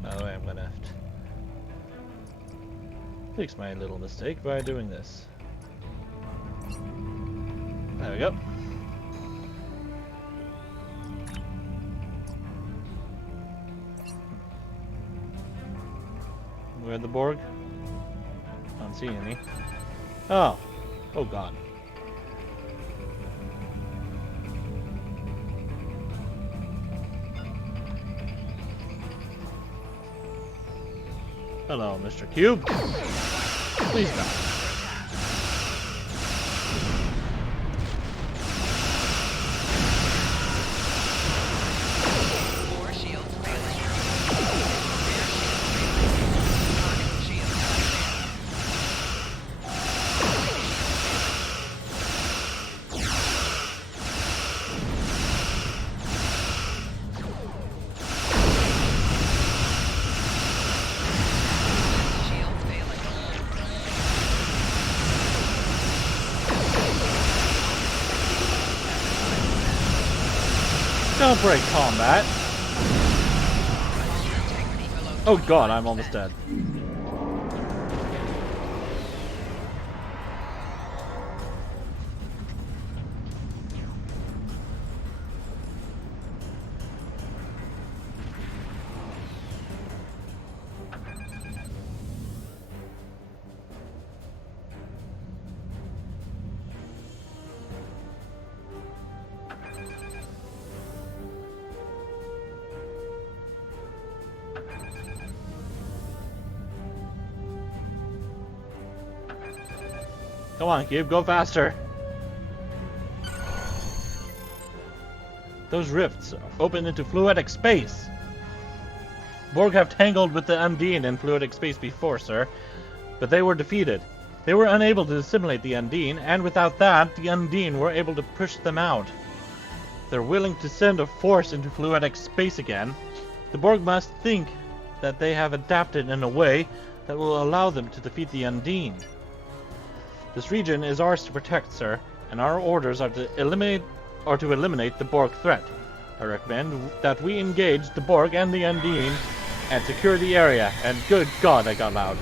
Oh, wait, I'm gonna have to fix my little mistake by doing this. There we go. Where are the Borg? I don't see any. Oh. Oh god. Hello, Mr. Cube. Please die. Don't break combat. Oh god, I'm almost dead. Come on, Cube, go faster. Those rifts open into fluidic space. Borg have tangled with the Undine in fluidic space before, sir, but they were defeated. They were unable to assimilate the Undine, and without that, the Undine were able to push them out. They're willing to send a force into fluidic space again. The Borg must think that they have adapted in a way that will allow them to defeat the Undine. This region is ours to protect, sir, and our orders are to eliminate the Borg threat. I recommend that we engage the Borg and the Undine and secure the area. And good God, I got loud.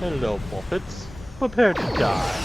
Hello, puppets. Prepare to die.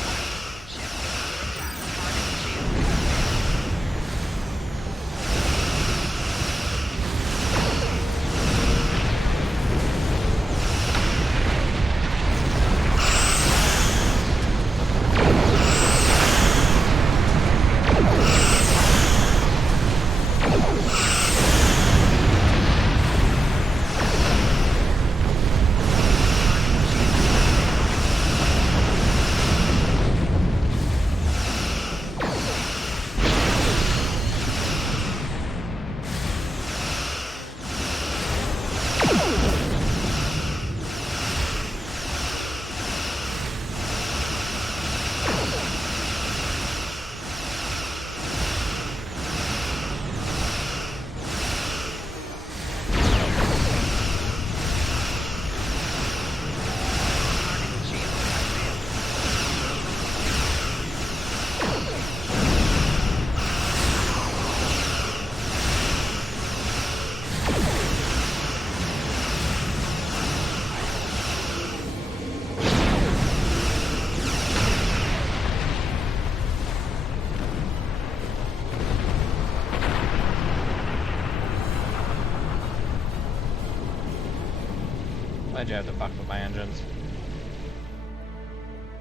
Why'd you have to fuck with my engines?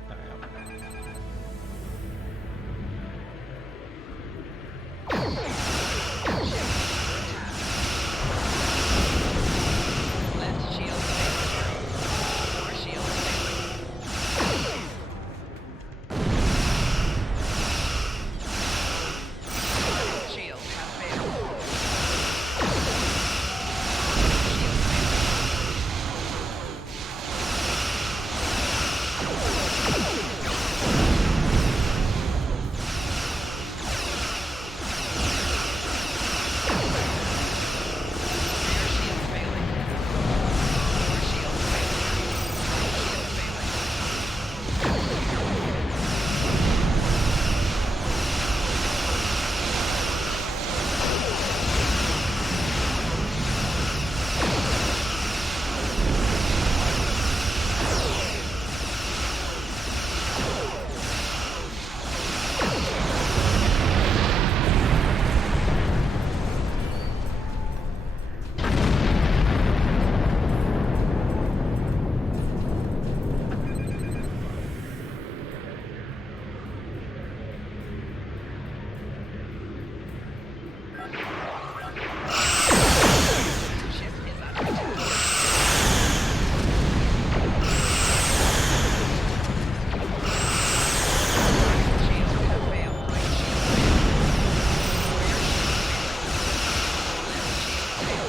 There we go. Left shield failing. More shield failing. Shield have failed. Shield failing. Rear shield failing. More shield failing. Shield failing. Ship is under attack. Shields have failed. Right shield failing. Rear shield failing. Left shield failing.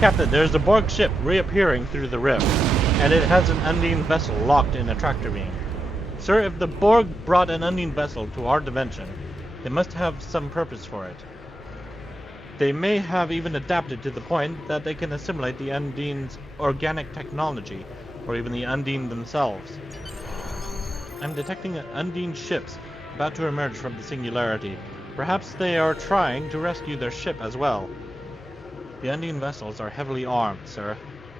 Captain, there's a Borg ship reappearing through the rift, and it has an Undine vessel locked in a tractor beam. Sir, if the Borg brought an Undine vessel to our dimension, they must have some purpose for it. They may have even adapted to the point that they can assimilate the Undine's organic technology, or even the Undine themselves. I'm detecting Undine ships about to emerge from the singularity. Perhaps they are trying to rescue their ship as well. The Undine vessels are heavily armed, sir.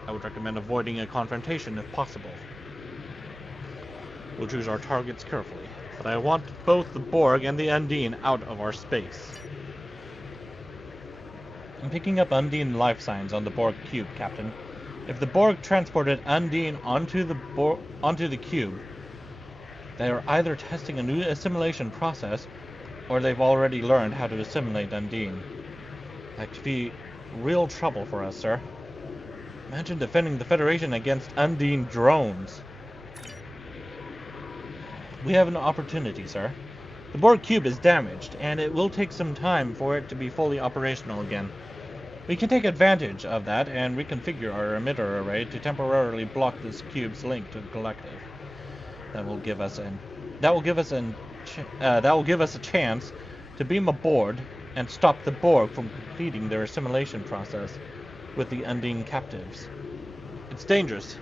I would recommend avoiding a confrontation if possible. We'll choose our targets carefully, but I want both the Borg and the Undine out of our space. I'm picking up Undine life signs on the Borg cube, Captain. If the Borg transported Undine onto the cube, they are either testing a new assimilation process, or they've already learned how to assimilate Undine. That could be real trouble for us, sir. Imagine defending the Federation against Undine drones. We have an opportunity, sir. The Borg cube is damaged, and it will take some time for it to be fully operational again. We can take advantage of that and reconfigure our emitter array to temporarily block this cube's link to the collective. That will give us a chance to beam aboard and stop the Borg from completing their assimilation process with the Undine captives. It's dangerous,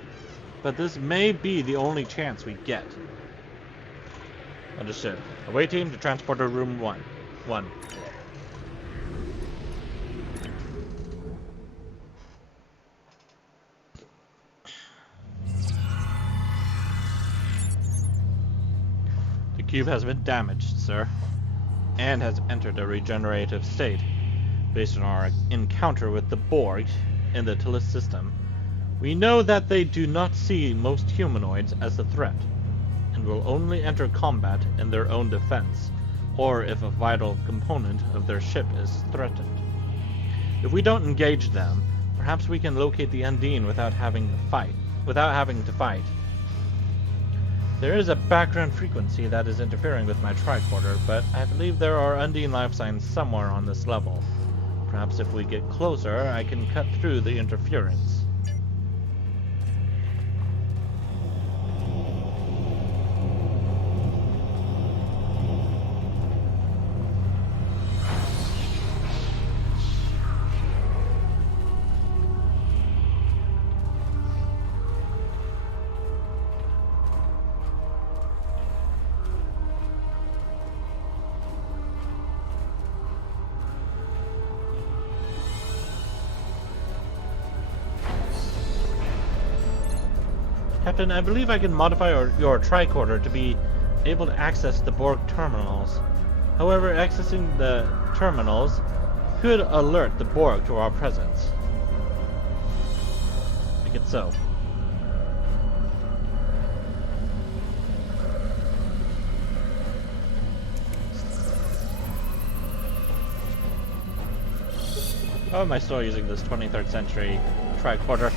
but this may be the only chance we get. Understood. Away team to transporter room 1. The cube has been damaged, sir, and has entered a regenerative state. Based on our encounter with the Borg in the Talis system, we know that they do not see most humanoids as a threat, and will only enter combat in their own defense, or if a vital component of their ship is threatened. If we don't engage them, perhaps we can locate the Undine without having to fight. There is a background frequency that is interfering with my tricorder, but I believe there are Undine life signs somewhere on this level. Perhaps if we get closer, I can cut through the interference. Captain, I believe I can modify your tricorder to be able to access the Borg terminals. However, accessing the terminals could alert the Borg to our presence. Make it so. How am I still using this 23rd century tricorder?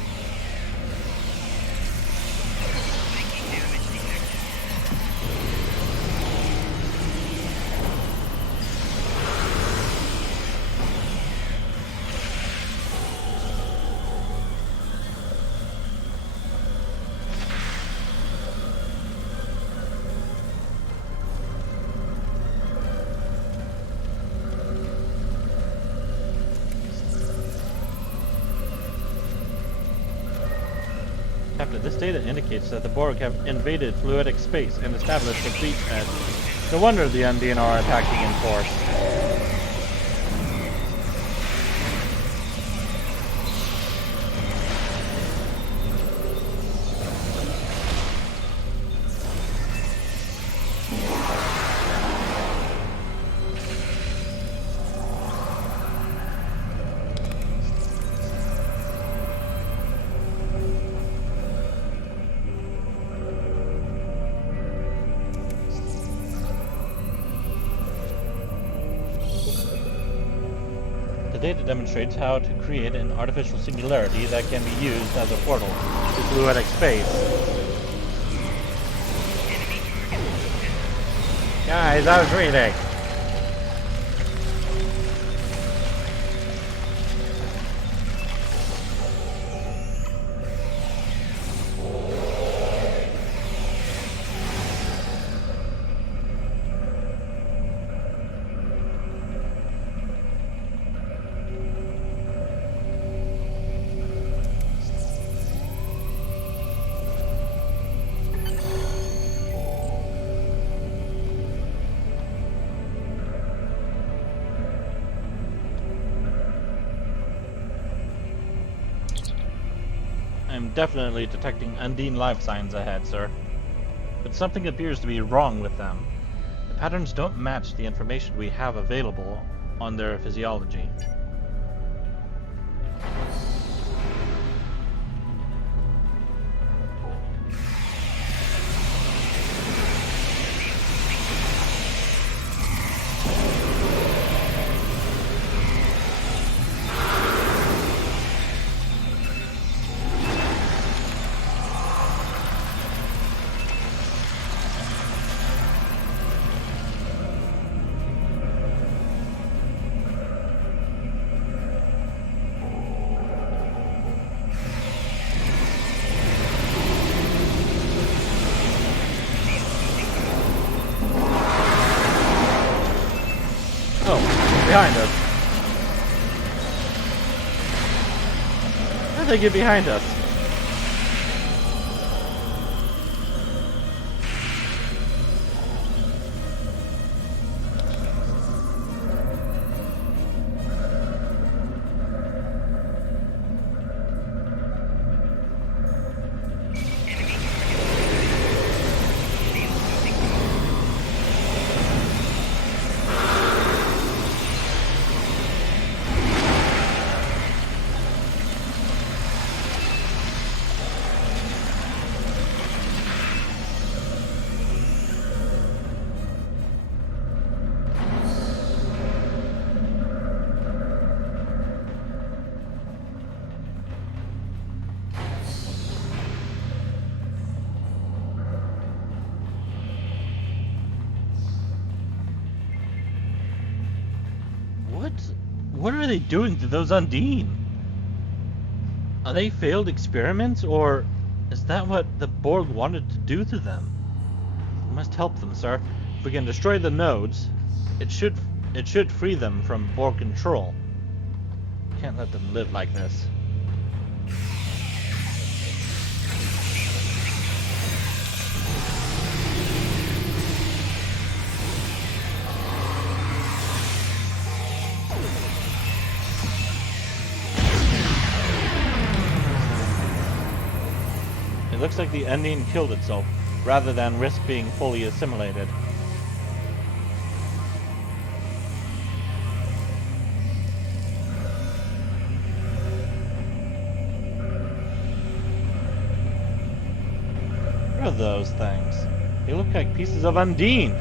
Captain, this data indicates that the Borg have invaded fluidic space and established a beachhead. No wonder the Undine are attacking in force. The data demonstrates how to create an artificial singularity that can be used as a portal to fluidic space. Guys, I was reading. I'm definitely detecting Undine life signs ahead, sir. But something appears to be wrong with them. The patterns don't match the information we have available on their physiology. Behind us. How did they get behind us? What are they doing to those Undine? Are they failed experiments, or is that what the Borg wanted to do to them? We must help them, sir. If we can destroy the nodes, it should free them from Borg control. Can't let them live like this. It looks like the Undine killed itself, rather than risk being fully assimilated. What are those things? They look like pieces of Undine!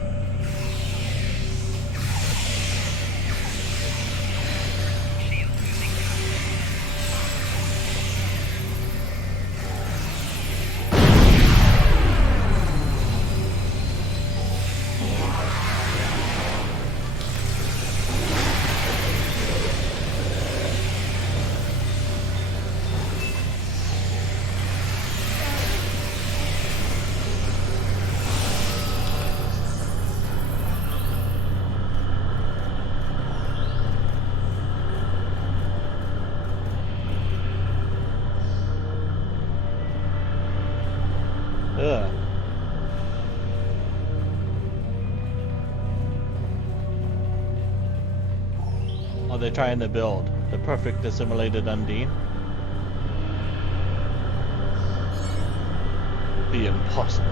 Ugh. Are they trying to build the perfect assimilated Undine? The impossible.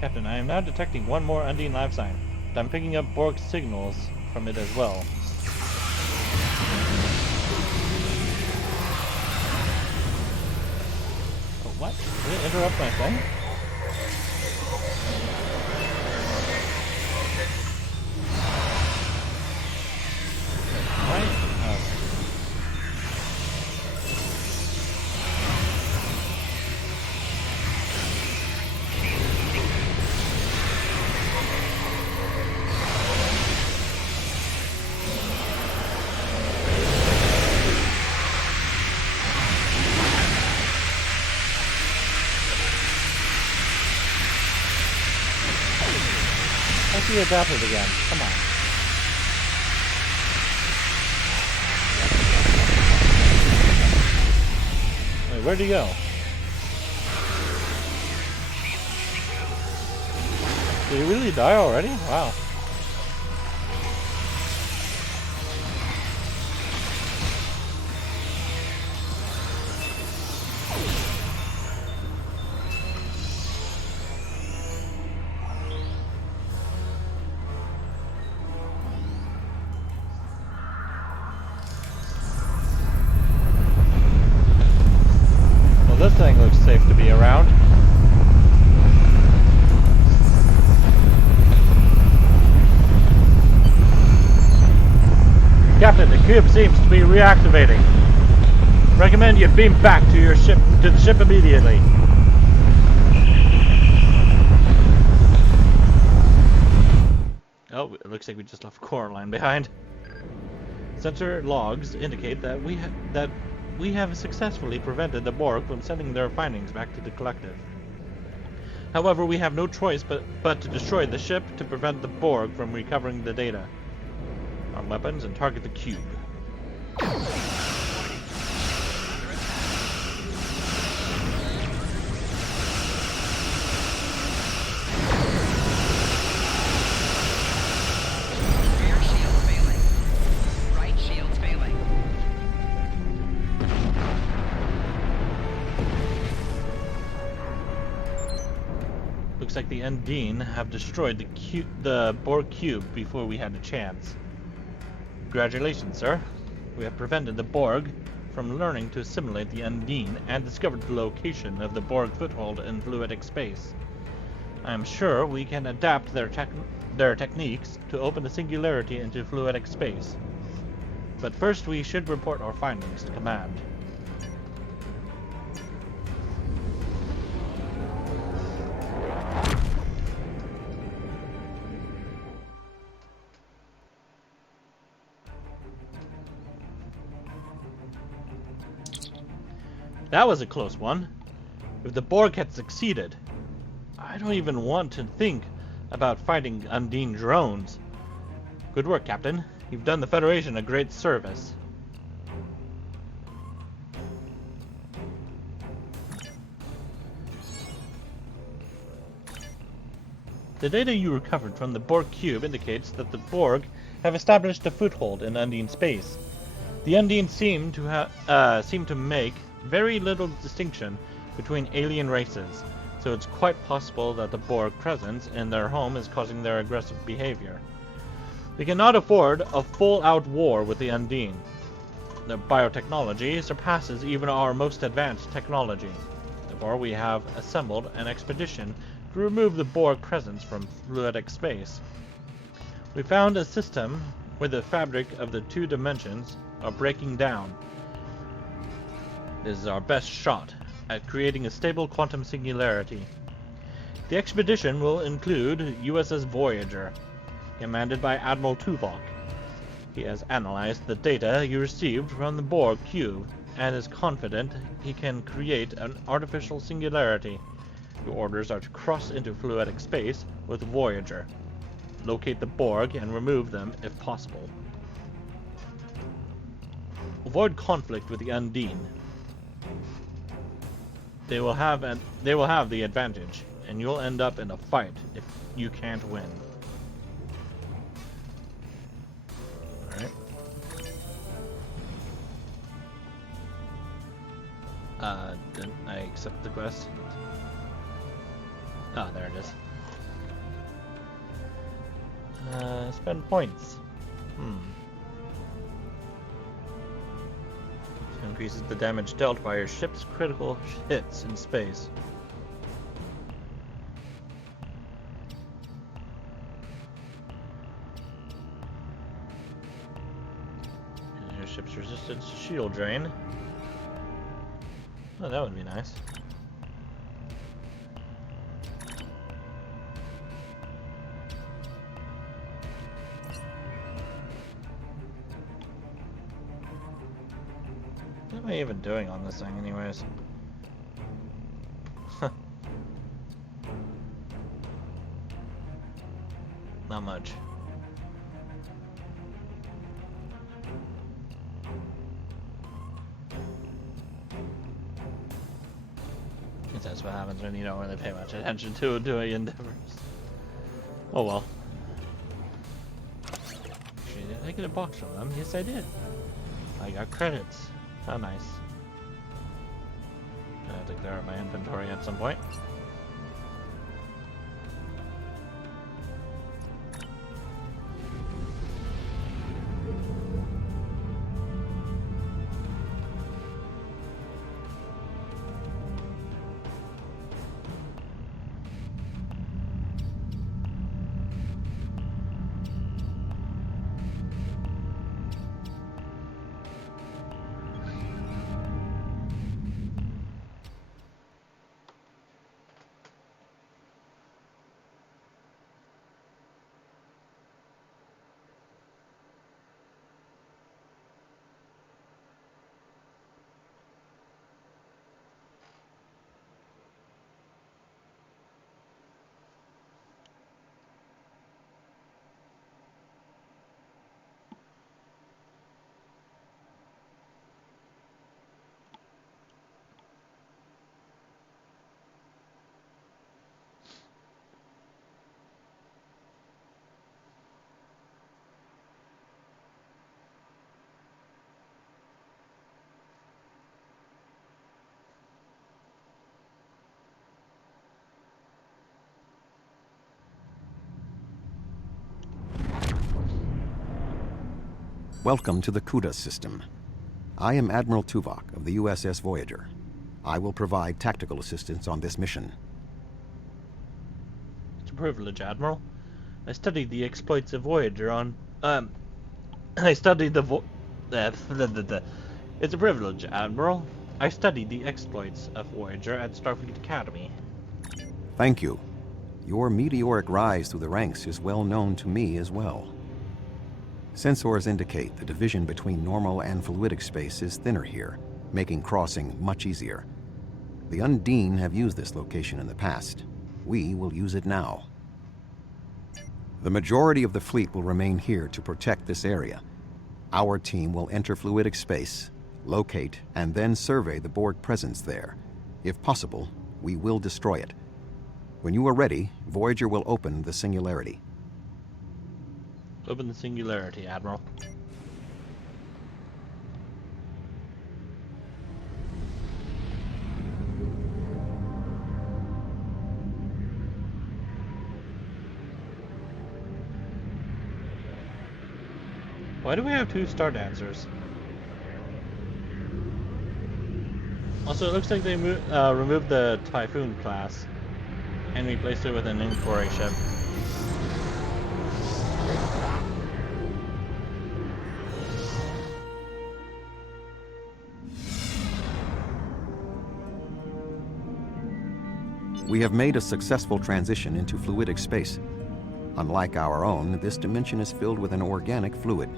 Captain, I am now detecting one more Undine life sign, but I'm picking up Borg signals from it as well. Oh, what? Did it interrupt my thing? Right? Oh. He adapted again. Come on. Wait, where'd he go? Did he really die already? Wow. This thing looks safe to be around. Captain, the cube seems to be reactivating. Recommend you beam back to your ship, to the ship immediately. Oh, it looks like we just left Coraline behind. Sensor logs indicate that we have successfully prevented the Borg from sending their findings back to the collective. However, we have no choice but to destroy the ship to prevent the Borg from recovering the data. Arm weapons and target the cube. Rear shield failing. Right shield failing. Looks like the Undine have destroyed the Borg cube before we had a chance. Congratulations, sir. We have prevented the Borg from learning to assimilate the Undine and discovered the location of the Borg foothold in fluidic space. I am sure we can adapt their techniques to open the singularity into fluidic space. But first we should report our findings to command. That was a close one. If the Borg had succeeded, I don't even want to think about fighting Undine drones. Good work, Captain. You've done the Federation a great service. The data you recovered from the Borg cube indicates that the Borg have established a foothold in Undine space. The Undine seem to make very little distinction between alien races, so it's quite possible that the Borg presence in their home is causing their aggressive behavior. We cannot afford a full-out war with the Undine. Their biotechnology surpasses even our most advanced technology. Therefore, we have assembled an expedition to remove the Borg presence from fluidic space. We found a system where the fabric of the two dimensions are breaking down. This is our best shot at creating a stable quantum singularity. The expedition will include USS Voyager, commanded by Admiral Tuvok. He has analyzed the data you received from the Borg cube and is confident he can create an artificial singularity. Your orders are to cross into fluidic space with Voyager. Locate the Borg and remove them if possible. Avoid conflict with the Undine. They will have the advantage, and you'll end up in a fight if you can't win. Alright. Didn't I accept the quest? Ah, there it is. Spend points. Increases the damage dealt by your ship's critical hits in space. Your ship's resistance to shield drain. Oh, that would be nice. What am I even doing on this thing anyways? Not much. Guess that's what happens when you don't really pay much attention to doing endeavors. Oh well. Actually, did I get a box from them? Yes, I did. I got credits. How nice. I have to clear out my inventory at some point. Welcome to the CUDA system. I am Admiral Tuvok of the USS Voyager. I will provide tactical assistance on this mission. It's a privilege, Admiral. I studied the exploits of Voyager on... I studied the It's a privilege, Admiral. I studied the exploits of Voyager at Starfleet Academy. Thank you. Your meteoric rise through the ranks is well known to me as well. Sensors indicate the division between normal and fluidic space is thinner here, making crossing much easier. The Undine have used this location in the past. We will use it now. The majority of the fleet will remain here to protect this area. Our team will enter fluidic space, locate, and then survey the Borg presence there. If possible, we will destroy it. When you are ready, Voyager will open the Singularity. Open the Singularity, Admiral. Why do we have 2 star dancers? Also, it looks like they removed the Typhoon class and replaced it with an inquiry ship. We have made a successful transition into fluidic space. Unlike our own, this dimension is filled with an organic fluid.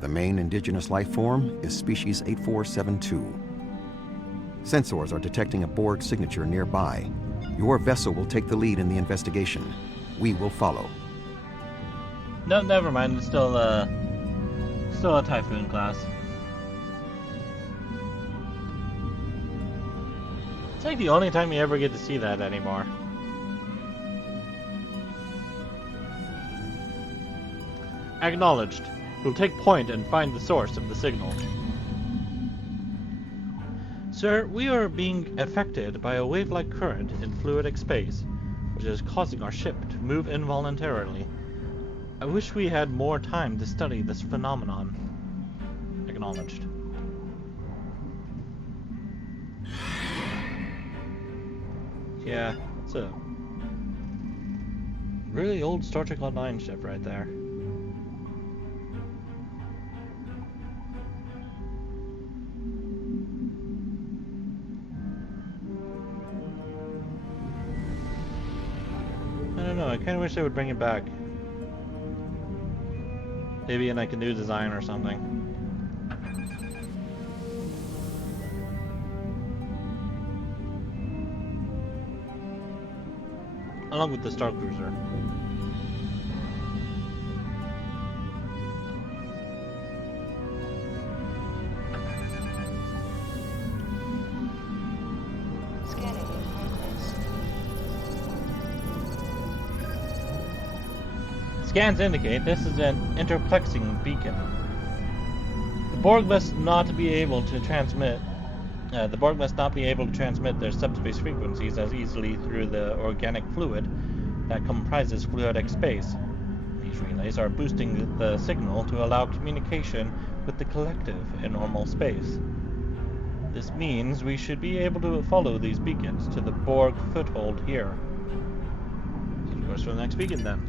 The main indigenous life form is species 8472. Sensors are detecting a Borg signature nearby. Your vessel will take the lead in the investigation. We will follow. No, never mind. It's still a Typhoon class. It's like the only time you ever get to see that anymore. Acknowledged. We'll take point and find the source of the signal. Sir, we are being affected by a wave-like current in fluidic space, which is causing our ship to move involuntarily. I wish we had more time to study this phenomenon. Acknowledged. Yeah, it's a really old Star Trek Online ship right there. I don't know, I kind of wish they would bring it back. Maybe in like a new design or something. Along with the Star Cruiser. Scanning in progress. Scans indicate this is an interplexing beacon. The Borg must not be able to transmit their subspace frequencies as easily through the organic fluid that comprises fluidic space. These relays are boosting the signal to allow communication with the collective in normal space. This means we should be able to follow these beacons to the Borg foothold here. Of course, for the next beacon then.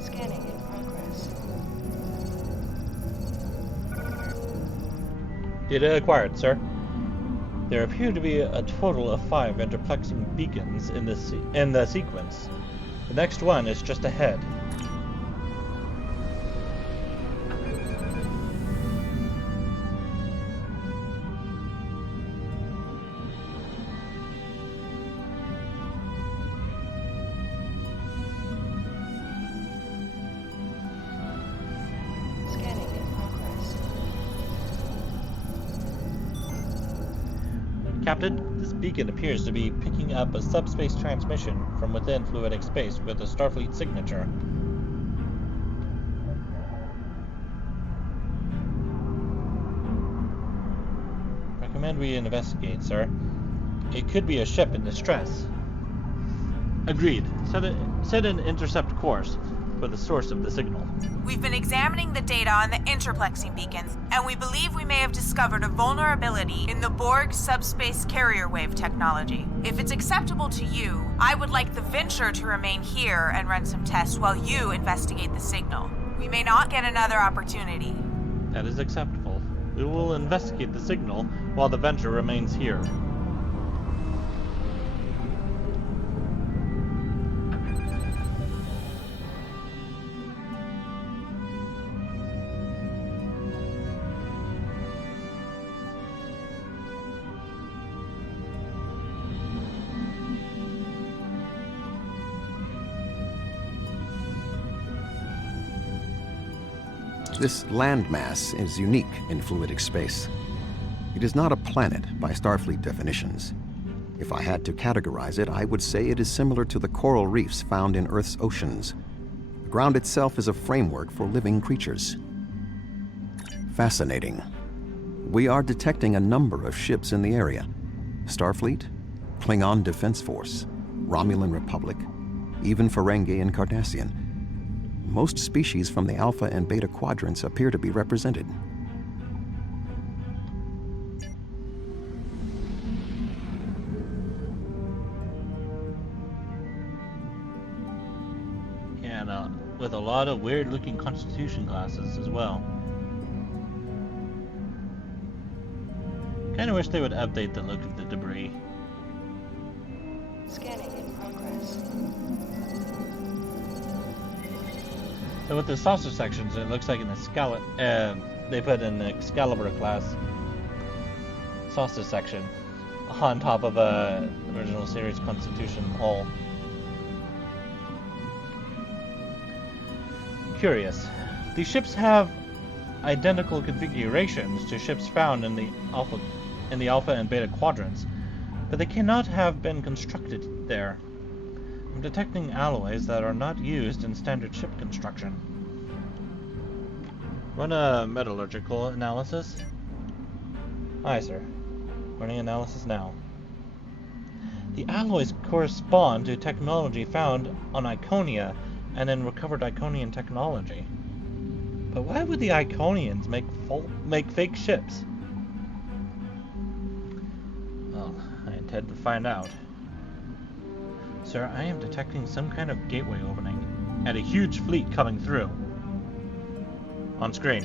Scanning in progress. Data acquired, sir. There appear to be a total of 5 interplexing beacons in the sequence. The next one is just ahead. Scanning in progress. Captain, this beacon appears to be picking up a subspace transmission from within fluidic space with a Starfleet signature. Recommend we investigate, sir. It could be a ship in distress. Agreed. Set an intercept course for the source of the signal. We've been examining the data on the interplexing beacons, and we believe we may have discovered a vulnerability in the Borg subspace carrier wave technology. If it's acceptable to you, I would like the Venture to remain here and run some tests while you investigate the signal. We may not get another opportunity. That is acceptable. We will investigate the signal while the Venture remains here. This landmass is unique in fluidic space. It is not a planet by Starfleet definitions. If I had to categorize it, I would say it is similar to the coral reefs found in Earth's oceans. The ground itself is a framework for living creatures. Fascinating. We are detecting a number of ships in the area. Starfleet, Klingon Defense Force, Romulan Republic, even Ferengi and Cardassian. Most species from the Alpha and Beta quadrants appear to be represented. Yeah, and with a lot of weird-looking Constitution glasses as well. Kinda wish they would update the look of the debris. Scanning in progress. So with the saucer sections, it looks like they put an Excalibur class saucer section on top of a original series Constitution hull. Curious. These ships have identical configurations to ships found in the Alpha and Beta quadrants, but they cannot have been constructed there. I'm detecting alloys that are not used in standard ship construction. Run a metallurgical analysis. Aye, sir. Running analysis now. The alloys correspond to technology found on Iconia and in recovered Iconian technology. But why would the Iconians make fake ships? Well, I intend to find out. Sir, I am detecting some kind of gateway opening, and a huge fleet coming through. On screen.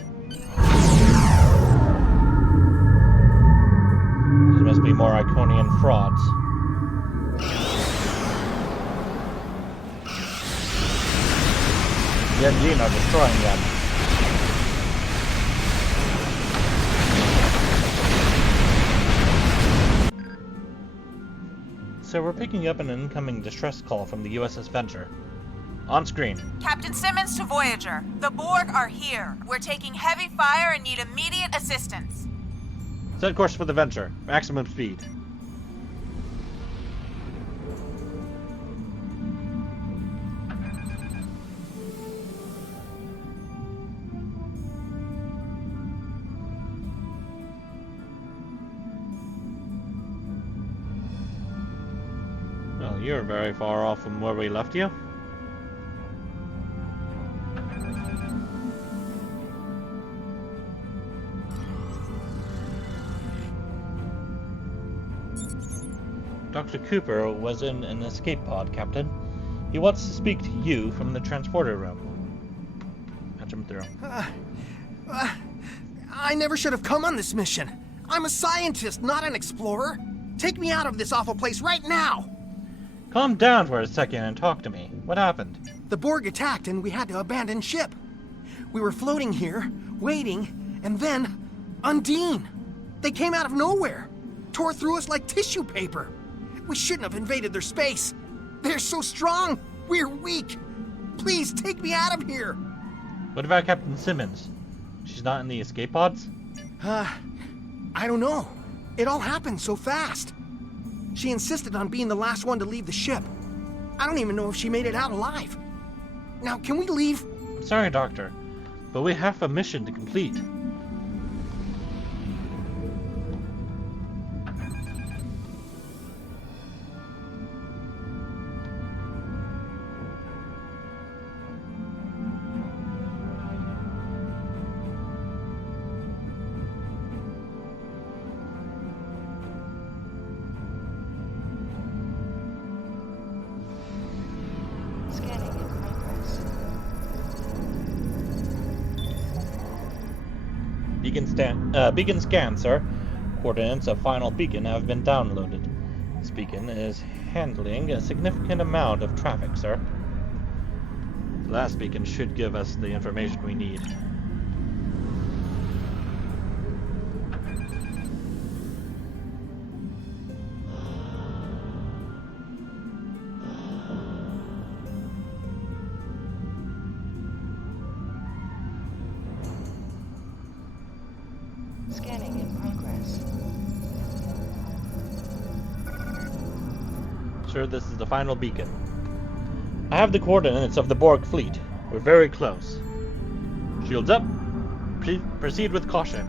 These must be more Iconian frauds. The Undine are destroying them. So we're picking up an incoming distress call from the USS Venture. On screen. Captain Simmons to Voyager. The Borg are here. We're taking heavy fire and need immediate assistance. Set course for the Venture. Maximum speed. Well, you're very far off from where we left you. Dr. Cooper was in an escape pod, Captain. He wants to speak to you from the transporter room. Patch him through. I never should have come on this mission. I'm a scientist, not an explorer. Take me out of this awful place right now. Calm down for a second and talk to me. What happened? The Borg attacked and we had to abandon ship. We were floating here, waiting, and then Undine. They came out of nowhere, tore through us like tissue paper. We shouldn't have invaded their space. They're so strong. We're weak. Please take me out of here. What about Captain Simmons? She's not in the escape pods? I don't know. It all happened so fast. She insisted on being the last one to leave the ship. I don't even know if she made it out alive. Now, can we leave? Sorry, Doctor, but we have a mission to complete. Scanning in progress. Beacon scan, sir. Coordinates of final beacon have been downloaded. This beacon is handling a significant amount of traffic, sir. The last beacon should give us the information we need. Scanning in progress. Sir, this is the final beacon. I have the coordinates of the Borg fleet. We're very close. Shields up. Proceed with caution.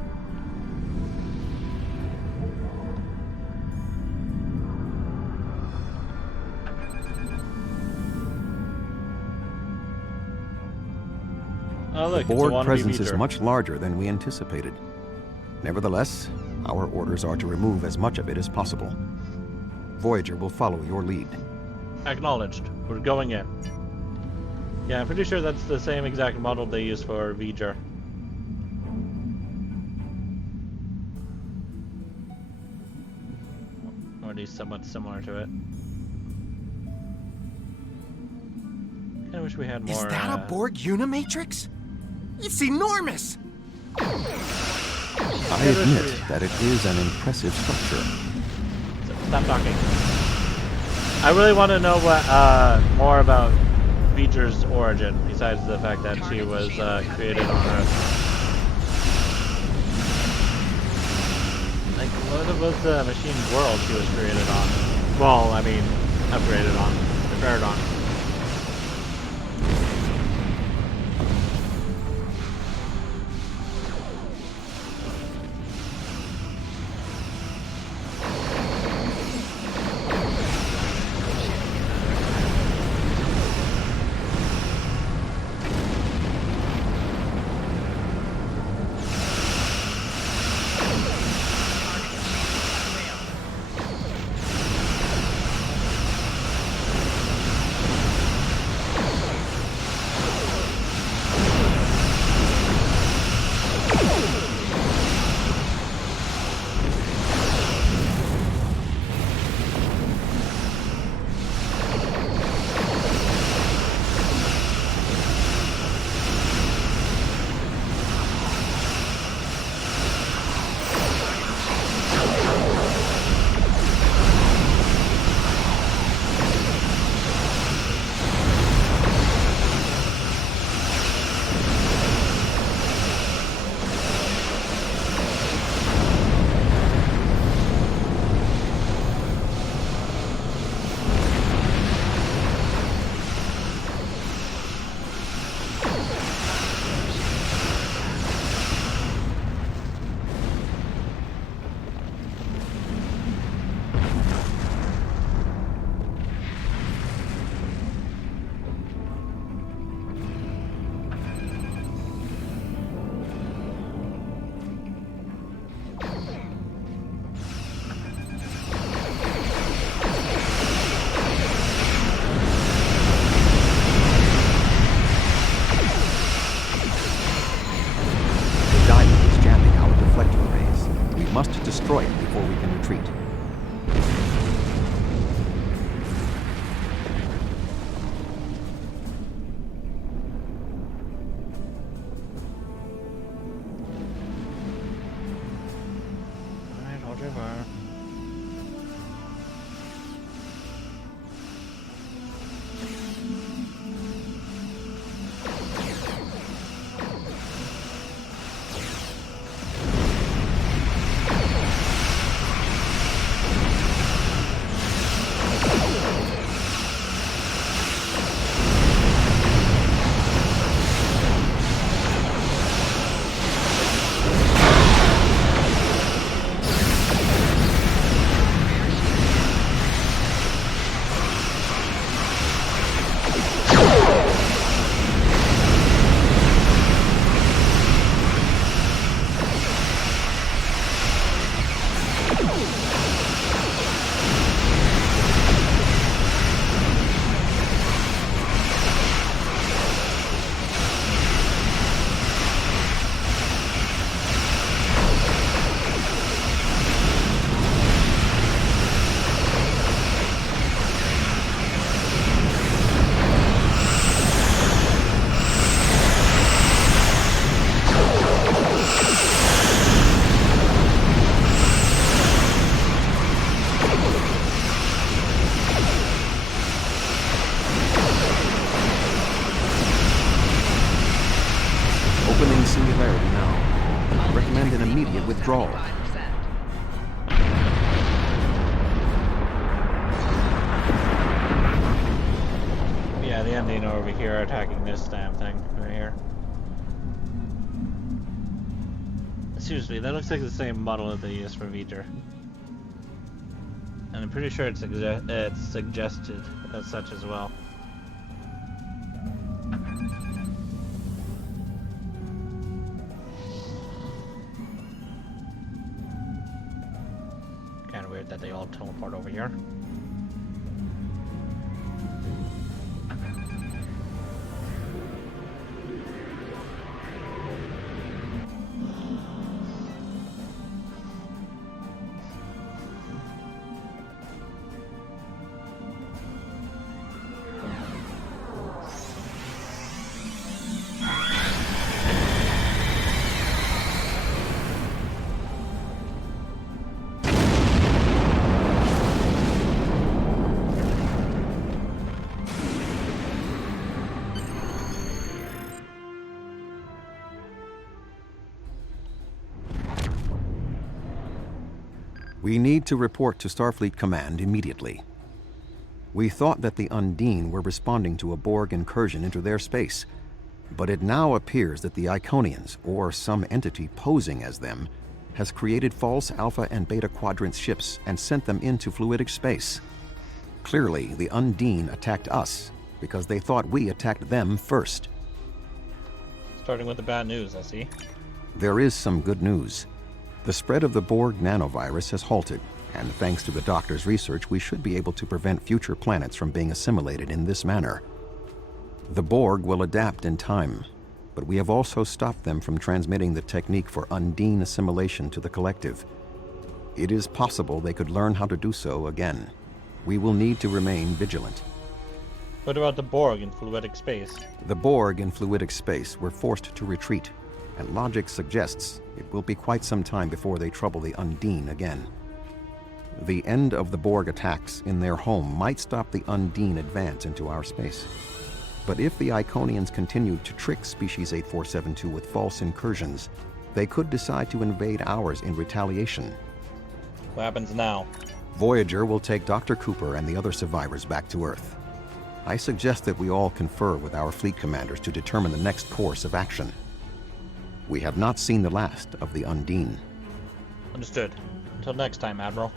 Oh, look, The it's a Borg wannabe presence is Beacher. much larger than we anticipated. Nevertheless, our orders are to remove as much of it as possible. Voyager will follow your lead. Acknowledged. We're going in. Yeah, I'm pretty sure that's the same exact model they use for V'ger. Or at least somewhat similar to it. I wish we had more. Is that a Borg Unimatrix? It's enormous! I admit that it is an impressive structure. Stop talking. I really want to know what more about V'ger's origin, besides the fact that she was created on Earth. Like, what was the machine world she was created on? Well, I mean, upgraded on, repaired on. must destroy it before we can retreat. Alright, hold your fire. opening singularity now. I recommend an immediate withdrawal. Yeah, the ending over here attacking this damn thing right here. Seriously, that looks like the same model that they used for Viter. And I'm pretty sure it's suggested as such as well. Kinda weird that they all teleport over here. We need to report to Starfleet Command immediately. We thought that the Undine were responding to a Borg incursion into their space, but it now appears that the Iconians, or some entity posing as them, has created false Alpha and Beta Quadrant ships and sent them into fluidic space. Clearly, the Undine attacked us because they thought we attacked them first. Starting with the bad news, I see. There is some good news. The spread of the Borg nanovirus has halted, and thanks to the Doctor's research, we should be able to prevent future planets from being assimilated in this manner. The Borg will adapt in time, but we have also stopped them from transmitting the technique for Undine assimilation to the collective. It is possible they could learn how to do so again. We will need to remain vigilant. What about the Borg in fluidic space? The Borg in fluidic space were forced to retreat, and logic suggests it will be quite some time before they trouble the Undine again. The end of the Borg attacks in their home might stop the Undine advance into our space. But if the Iconians continued to trick Species 8472 with false incursions, they could decide to invade ours in retaliation. What happens now? Voyager will take Dr. Cooper and the other survivors back to Earth. I suggest that we all confer with our fleet commanders to determine the next course of action. We have not seen the last of the Undine. Understood. Until next time, Admiral.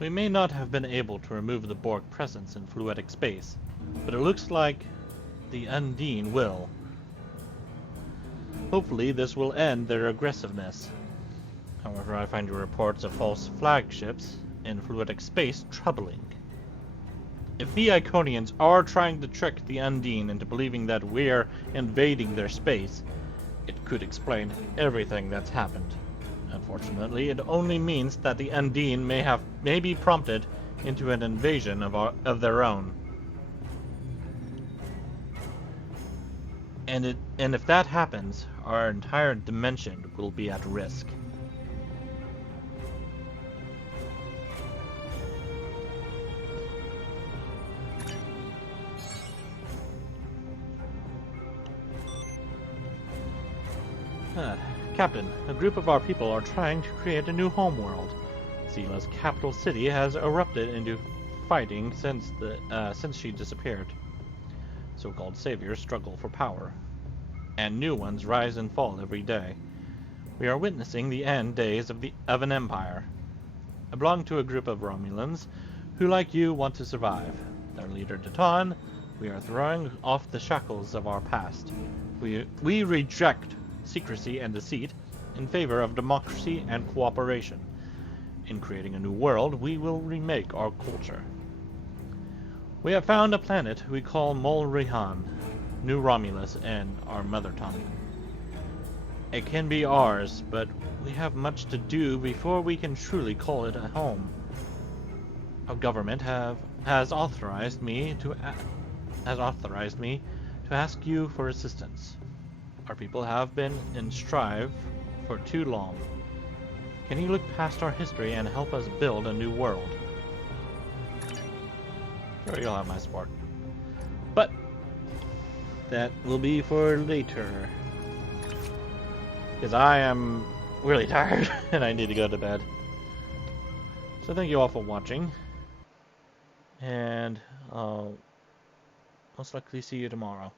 We may not have been able to remove the Borg presence in fluidic space, but it looks like the Undine will. Hopefully this will end their aggressiveness. However, I find your reports of false flagships in fluidic space troubling. If the Iconians are trying to trick the Undine into believing that we're invading their space, it could explain everything that's happened. Unfortunately, it only means that the Undine may be prompted into an invasion of their own. And if that happens, our entire dimension will be at risk. Captain, a group of our people are trying to create a new homeworld. Seela's capital city has erupted into fighting since she disappeared. So-called saviors struggle for power, and new ones rise and fall every day. We are witnessing the end days of an empire. I belong to a group of Romulans who, like you, want to survive. Their leader, Datan, we are throwing off the shackles of our past. We reject secrecy and deceit in favor of democracy and cooperation. In creating a new world, we will remake our culture. We have found a planet we call Mol Rihan, New Romulus, and our mother tongue. It can be ours, but we have much to do before we can truly call it a home. Our government has authorized me has authorized me to ask you for assistance. Our people have been in strife for too long. Can you look past our history and help us build a new world? Sure, you'll have my support. But that will be for later. Because I am really tired and I need to go to bed. So thank you all for watching. And I'll most likely see you tomorrow.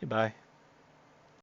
Goodbye.